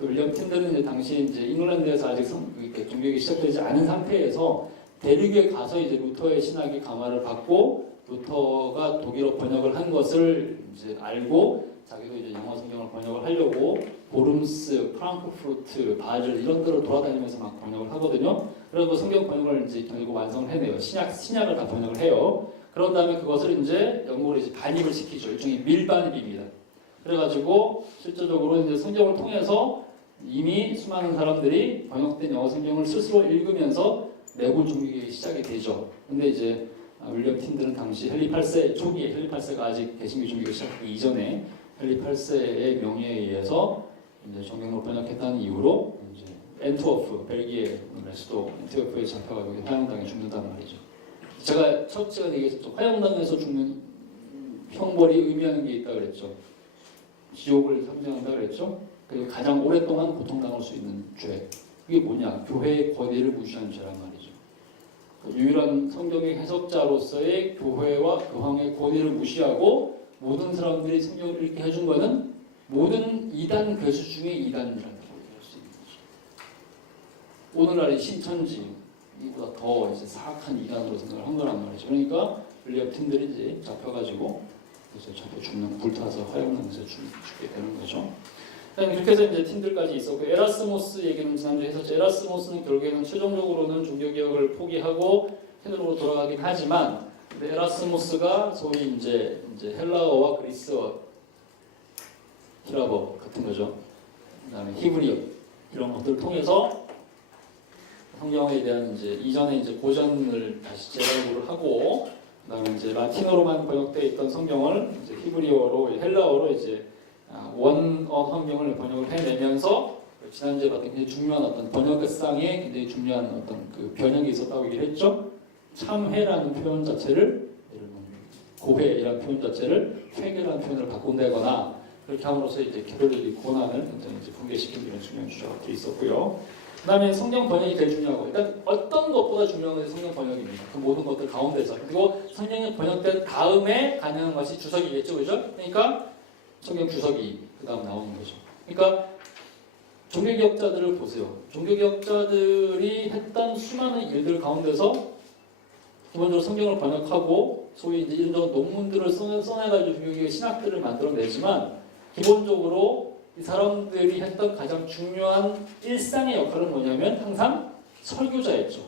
윌리엄 틴들은 이제 당시 이제 잉글랜드에서 아직 종교개혁이 시작되지 않은 상태에서 대륙에 가서 이제 루터의 신학이 감화를 받고 루터가 독일어 번역을 한 것을 이제 알고 자기도 이제 영어 성경을 번역을 하려고 보름스, 프랑크푸르트, 바젤 이런 데로 돌아다니면서 막 번역을 하거든요. 그래서 성경 번역을 이제 결국 완성을 해내요. 신약을 다 번역을 해요. 그런 다음에 그것을 이제 영국으로 이제 반입을 시키죠. 일종의 밀반입입니다. 그래가지고 실제적으로 이제 성경을 통해서 이미 수많은 사람들이 번역된 영어 성경을 스스로 읽으면서 내부 종교개혁이 시작이 되죠. 근데 이제 윌리엄 틴들은 당시 헨리 8세 초기에 헨리 8세가 아직 개신교 종교가 시작하기 이전에 헨리 8세의 명예에 의해서 이제 성경을 번역했다는 이유로 이제 엔트워프 벨기에 수도 엔트워프에 잡혀가지고 화형당에 죽는단 말이죠. 제가 첫 시간에 얘기했었죠. 화형당에서 죽는 형벌이 의미하는 게 있다 그랬죠. 지옥을 상징한다 그랬죠. 그리고 가장 오랫동안 고통당할 수 있는 죄. 그게 뭐냐? 교회의 권위를 무시한 죄란 말이죠. 유일한 성경의 해석자로서의 교회와 교황의 권위를 무시하고 모든 사람들이 성경을 읽게 해준 것은 모든 이단 괴수 중에 이단이라고 얘기할 수 있는 거죠. 오늘날의 신천지보다 더 이제 사악한 이단으로 생각을 한 거란 말이죠. 그러니까 윌리엄 틴들이 이제 잡혀 죽는 불타서 화형당에서 죽게 되는 거죠. 그렇게 해서 이제 틴들까지 있었고 에라스모스 얘기는 지난주에 했었죠. 에라스모스는 결국에는 최종적으로는 종교개혁을 포기하고 헤드로 돌아가긴 하지만 근데 에라스모스가 소위 이제 헬라어와 그리스어, 히라버 같은 거죠. 그다음에 히브리어 이런 것들을 통해서 성경에 대한 이제 이전에 이제 고전을 다시 재발굴을 하고 그다음에 이제 라틴어로만 번역되어 있던 성경을 이제 히브리어로 헬라어로 이제 원어 성경을 번역을 해내면서 지난주에 봤던 굉장히 중요한 어떤 번역상에 굉장히 중요한 어떤 그 변형이 있었다고 얘기를 했죠. 참회라는 표현 자체를 고회라는 표현 자체를 회개라는 표현으로 바꾼다거나 그렇게 함으로써 이제 캐톨릭의 고난을 굉장히 이제 붕괴시키는 이런 중요한 주장들이 있었고요. 그다음에 성경 번역이 제일 중요하고 일단 어떤 것보다 중요한 것이 성경 번역입니다. 그 모든 것들 가운데서 그리고 성경이 번역된 다음에 가능한 것이 주석이겠죠, 그죠? 그러니까 성경 주석이 그 다음 나오는 거죠. 그러니까 종교개혁자들을 보세요. 종교개혁자들이 했던 수많은 일들 가운데서 기본적으로 성경을 번역하고 소위 이제 이런 논문들을 써내가지고 종교개혁 신학들을 만들어내지만 기본적으로 이 사람들이 했던 가장 중요한 일상의 역할은 뭐냐면 항상 설교자였죠.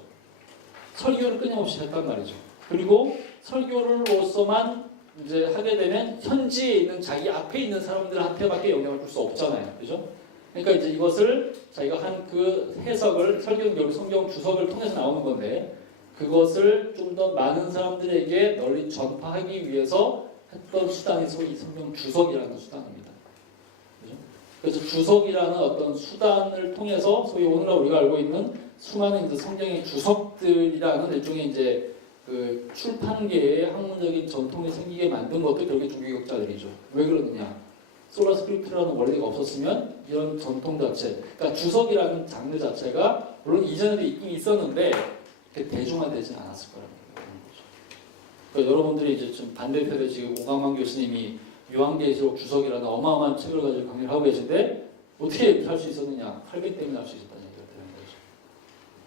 설교를 끊임없이 했단 말이죠. 그리고 설교를로서만 이제 하게 되면 현지에 있는 자기 앞에 있는 사람들한테밖에 영향을 줄 수 없잖아요. 그죠? 그러니까 이제 이것을 자기가 한 그 해석을 설교는 결국 성경 주석을 통해서 나오는 건데 그것을 좀 더 많은 사람들에게 널리 전파하기 위해서 했던 수단이 소위 성경 주석이라는 수단입니다. 그죠? 그래서 주석이라는 어떤 수단을 통해서 소위 오늘날 우리가 알고 있는 수많은 이제 성경의 주석들이라는 일종의 이제 그 출판계의 학문적인 전통이 생기게 만든 것도 결국에 종교개혁자들이죠. 왜 그러느냐? 솔라 스크립트라는 원리가 없었으면 이런 전통 자체, 그러니까 주석이라는 장르 자체가 물론 이전에도 있긴 있었는데 대중화되지 않았을 거라는 거죠. 그러니까 여러분들이 이제 좀 반대편에 지금 오강만 교수님이 요한계시록 주석이라는 어마어마한 책을 가지고 강의를 하고 계신데 어떻게 이렇게 할 수 있었느냐? 칼빈 때문에 할 수 있었다는 얘기가 되는 거죠.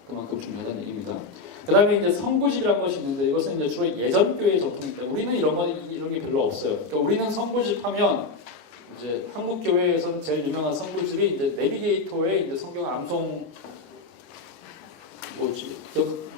그만큼 중요하다는 얘기입니다. 그 다음에 이제 성구집이라는 것이 있는데 이것은 이제 주로 예전교회 전통인데 우리는 이런 게 별로 없어요. 그러니까 우리는 성구집 하면 이제 한국 교회에서는 제일 유명한 성구집이 이제 내비게이터에 이제 성경 암송 뭐지?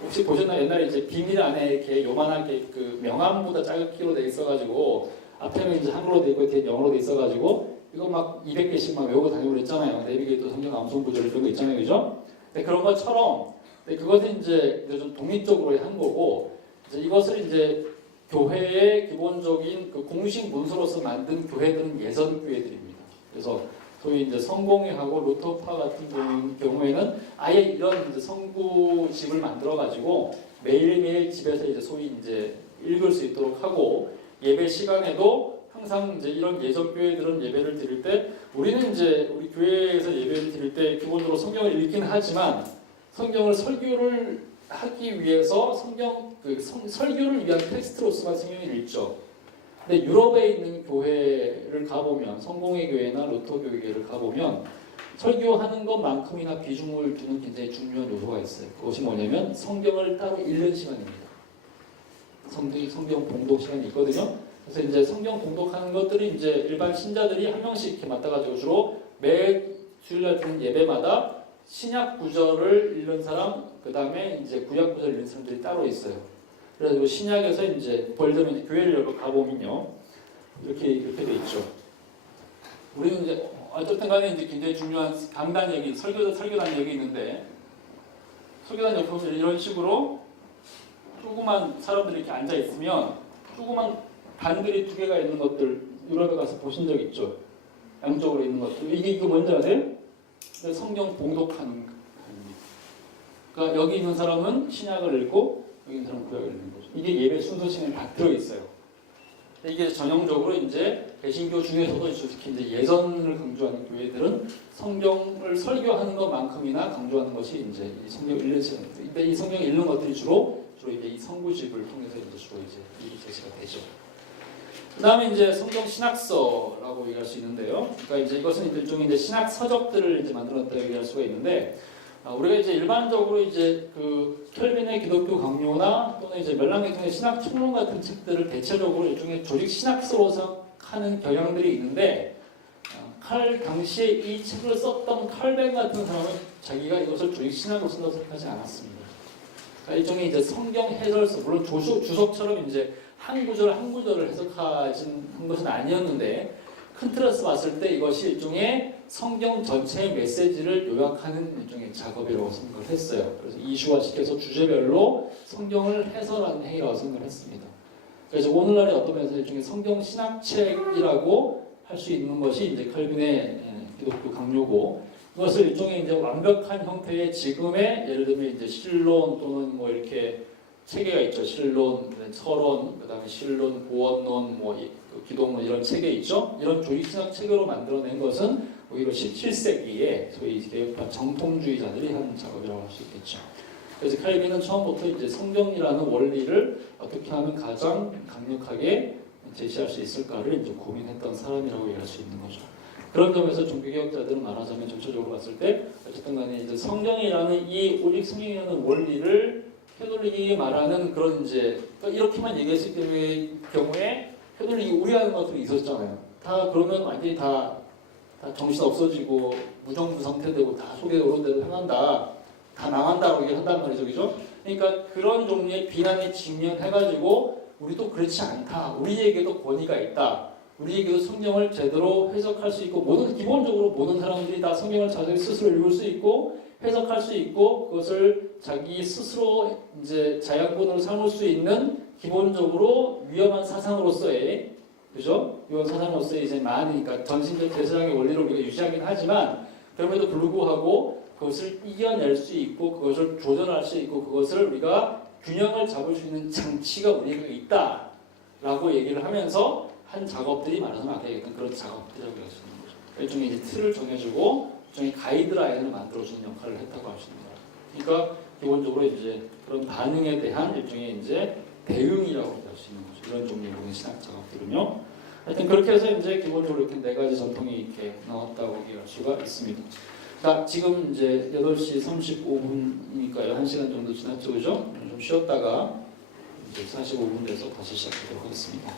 혹시 보셨나요? 옛날에 이제 비밀 안에 이렇게 요만하게 그 명암보다 작기로 돼 있어가지고 앞에는 이제 한글로 돼 있고 뒤에 영어로 돼 있어가지고 이거 막 200개씩 막 외우고 다니고 그랬잖아요. 내비게이터 성경 암송 구절 이런 거 있잖아요, 그죠? 네, 그런 것처럼 그것은 이제 좀 독립적으로 한 거고 이제 이것을 이제 교회의 기본적인 그 공식 문서로서 만든 교회들은 예전 교회들입니다. 그래서 소위 이제 성공회하고 루터파 같은 경우에는 아예 이런 이제 성구집을 만들어 가지고 매일매일 집에서 이제 소위 이제 읽을 수 있도록 하고 예배 시간에도 항상 이제 이런 예전 교회들은 예배를 드릴 때 우리는 이제 우리 교회에서 예배를 드릴 때 기본적으로 성경을 읽긴 하지만 성경을 설교를 하기 위해서 설교를 위한 텍스트로서만 성경을 읽죠. 근데 유럽에 있는 교회를 가보면 성공회 교회나 루터 교회를 가보면 설교하는 것만큼이나 비중을 두는 굉장히 중요한 요소가 있어요. 그것이 뭐냐면 성경을 따로 읽는 시간입니다. 성경 봉독 시간이 있거든요. 그래서 이제 성경 봉독하는 것들이 이제 일반 신자들이 한 명씩 이렇게 맡아가지고 주로 매 주일날 드는 예배마다 신약 구절을 읽는 사람, 그 다음에 이제 구약 구절을 읽는 사람들이 따로 있어요. 그래서 신약에서 이제 예를 들면 이제 교회를 가보면요, 이렇게 돼 있죠. 우리는 이제 어쨌든 간에 이제 굉장히 중요한 강단 얘기, 설교단 얘기 있는데 설교단 옆에 보면 이런 식으로 조그만 사람들이 이렇게 앉아 있으면 조그만 반들이 두 개가 있는 것들 유럽에 가서 보신 적 있죠. 양쪽으로 있는 것들. 이게 뭔지 아세요? 성경 봉독하는 겁니다. 그러니까 여기 있는 사람은 신약을 읽고 여기 있는 사람은 구약을 읽는 거죠. 이게 예배 순서 시간에 다 들어있어요. 이게 전형적으로 이제 개신교 중에서도 특히 이제 예전을 강조하는 교회들은 성경을 설교하는 것만큼이나 강조하는 것이 이제 이 성경 읽는 시간입니다. 근데 이 성경 읽는 것들이 주로 이제 이 성구집을 통해서 이제 주로 이제 이 제시가 되죠. 그 다음에 이제 성경 신학서라고 얘기할 수 있는데요. 그러니까 이제 이것은 이제 일종의 이제 신학 서적들을 이제 만들었다고 얘기할 수가 있는데, 우리가 이제 일반적으로 이제 그 켈빈의 기독교 강요나 또는 이제 멜랑게통의 신학 총론 같은 책들을 대체적으로 일종의 조직 신학서로 생각하는 경향들이 있는데, 당시에 이 책을 썼던 칼뱅 같은 사람은 자기가 이것을 조직 신학으로 쓴다고 생각하지 않았습니다. 그러니까 일종의 이제 성경 해설서, 물론 주석처럼 이제 한 구절을 해석한 것은 아니었는데 큰 틀에서 봤을 때 이것이 일종의 성경 전체의 메시지를 요약하는 일종의 작업이라고 생각을 했어요. 그래서 이슈화시켜서 주제별로 성경을 해설하는 행위라고 생각을 했습니다. 그래서 오늘날의 어떤 면에서 일종의 성경 신학책이라고 할 수 있는 것이 이제 칼빈의 기독교 강요고, 이것을 일종의 이제 완벽한 형태의 지금의 예를 들면 이제 실론 또는 뭐 이렇게 체계가 있죠. 실론, 서론, 그다음에 실론, 보원론, 뭐 기독론 이런 체계 있죠. 이런 조직신학 체계로 만들어낸 것은 오히려 17세기에 소위 개혁파 정통주의자들이 한 작업이라고 할 수 있겠죠. 그래서 칼빈은 처음부터 이제 성경이라는 원리를 어떻게 하면 가장 강력하게 제시할 수 있을까를 이제 고민했던 사람이라고 얘기할 수 있는 거죠. 그런 점에서 종교개혁자들은 말하자면 전체적으로 봤을 때 어쨌든 간에 이제 성경이라는 이 오직 성경이라는 원리를 캐톨릭이 말하는 그런 이제 이렇게만 얘기했을 경우에 캐톨릭이 우려하는 것들이 있었잖아요. 다 그러면 완전히 다 정신 없어지고 무정부 상태되고 다 속에 오른 대로 행한다. 다 망한다고 얘기한단 말이죠, 그죠? 그러니까 그런 종류의 비난에 직면해가지고 우리도 그렇지 않다. 우리에게도 권위가 있다. 우리에게도 성경을 제대로 해석할 수 있고 기본적으로 모든 사람들이 다 성경을 자기 스스로 읽을 수 있고 해석할 수 있고 그것을 자기 스스로 이제 자양분으로 삼을 수 있는 기본적으로 위험한 사상으로서의 그죠? 이런 사상으로서의 이제 많으니까 전신적 대사장의 원리를 우리가 유지하긴 하지만 그럼에도 불구하고 그것을 이겨낼 수 있고 그것을 조절할 수 있고 그것을 우리가 균형을 잡을 수 있는 장치가 우리에게 있다라고 얘기를 하면서 한 작업들이 말하자면 아까 얘기했던 그런 작업들이라고 할 수 있는 거죠. 일종의 이제 틀을 정해주고 일종의 가이드라인을 만들어주는 역할을 했다고 할 수 있는 거예요. 그러니까 기본적으로 이제 그런 반응에 대한 일종의 이제 대응이라고 할 수 있는 거죠. 이런 종류의 신학 작업들은요. 하여튼 그렇게 해서 이제 기본적으로 이렇게 네 가지 전통이 이렇게 나왔다고 얘기할 수가 있습니다. 자, 지금 이제 8시 35분이니까요. 1시간 정도 지났죠, 그죠? 좀 쉬었다가 이제 45분 돼서 다시 시작하도록 하겠습니다.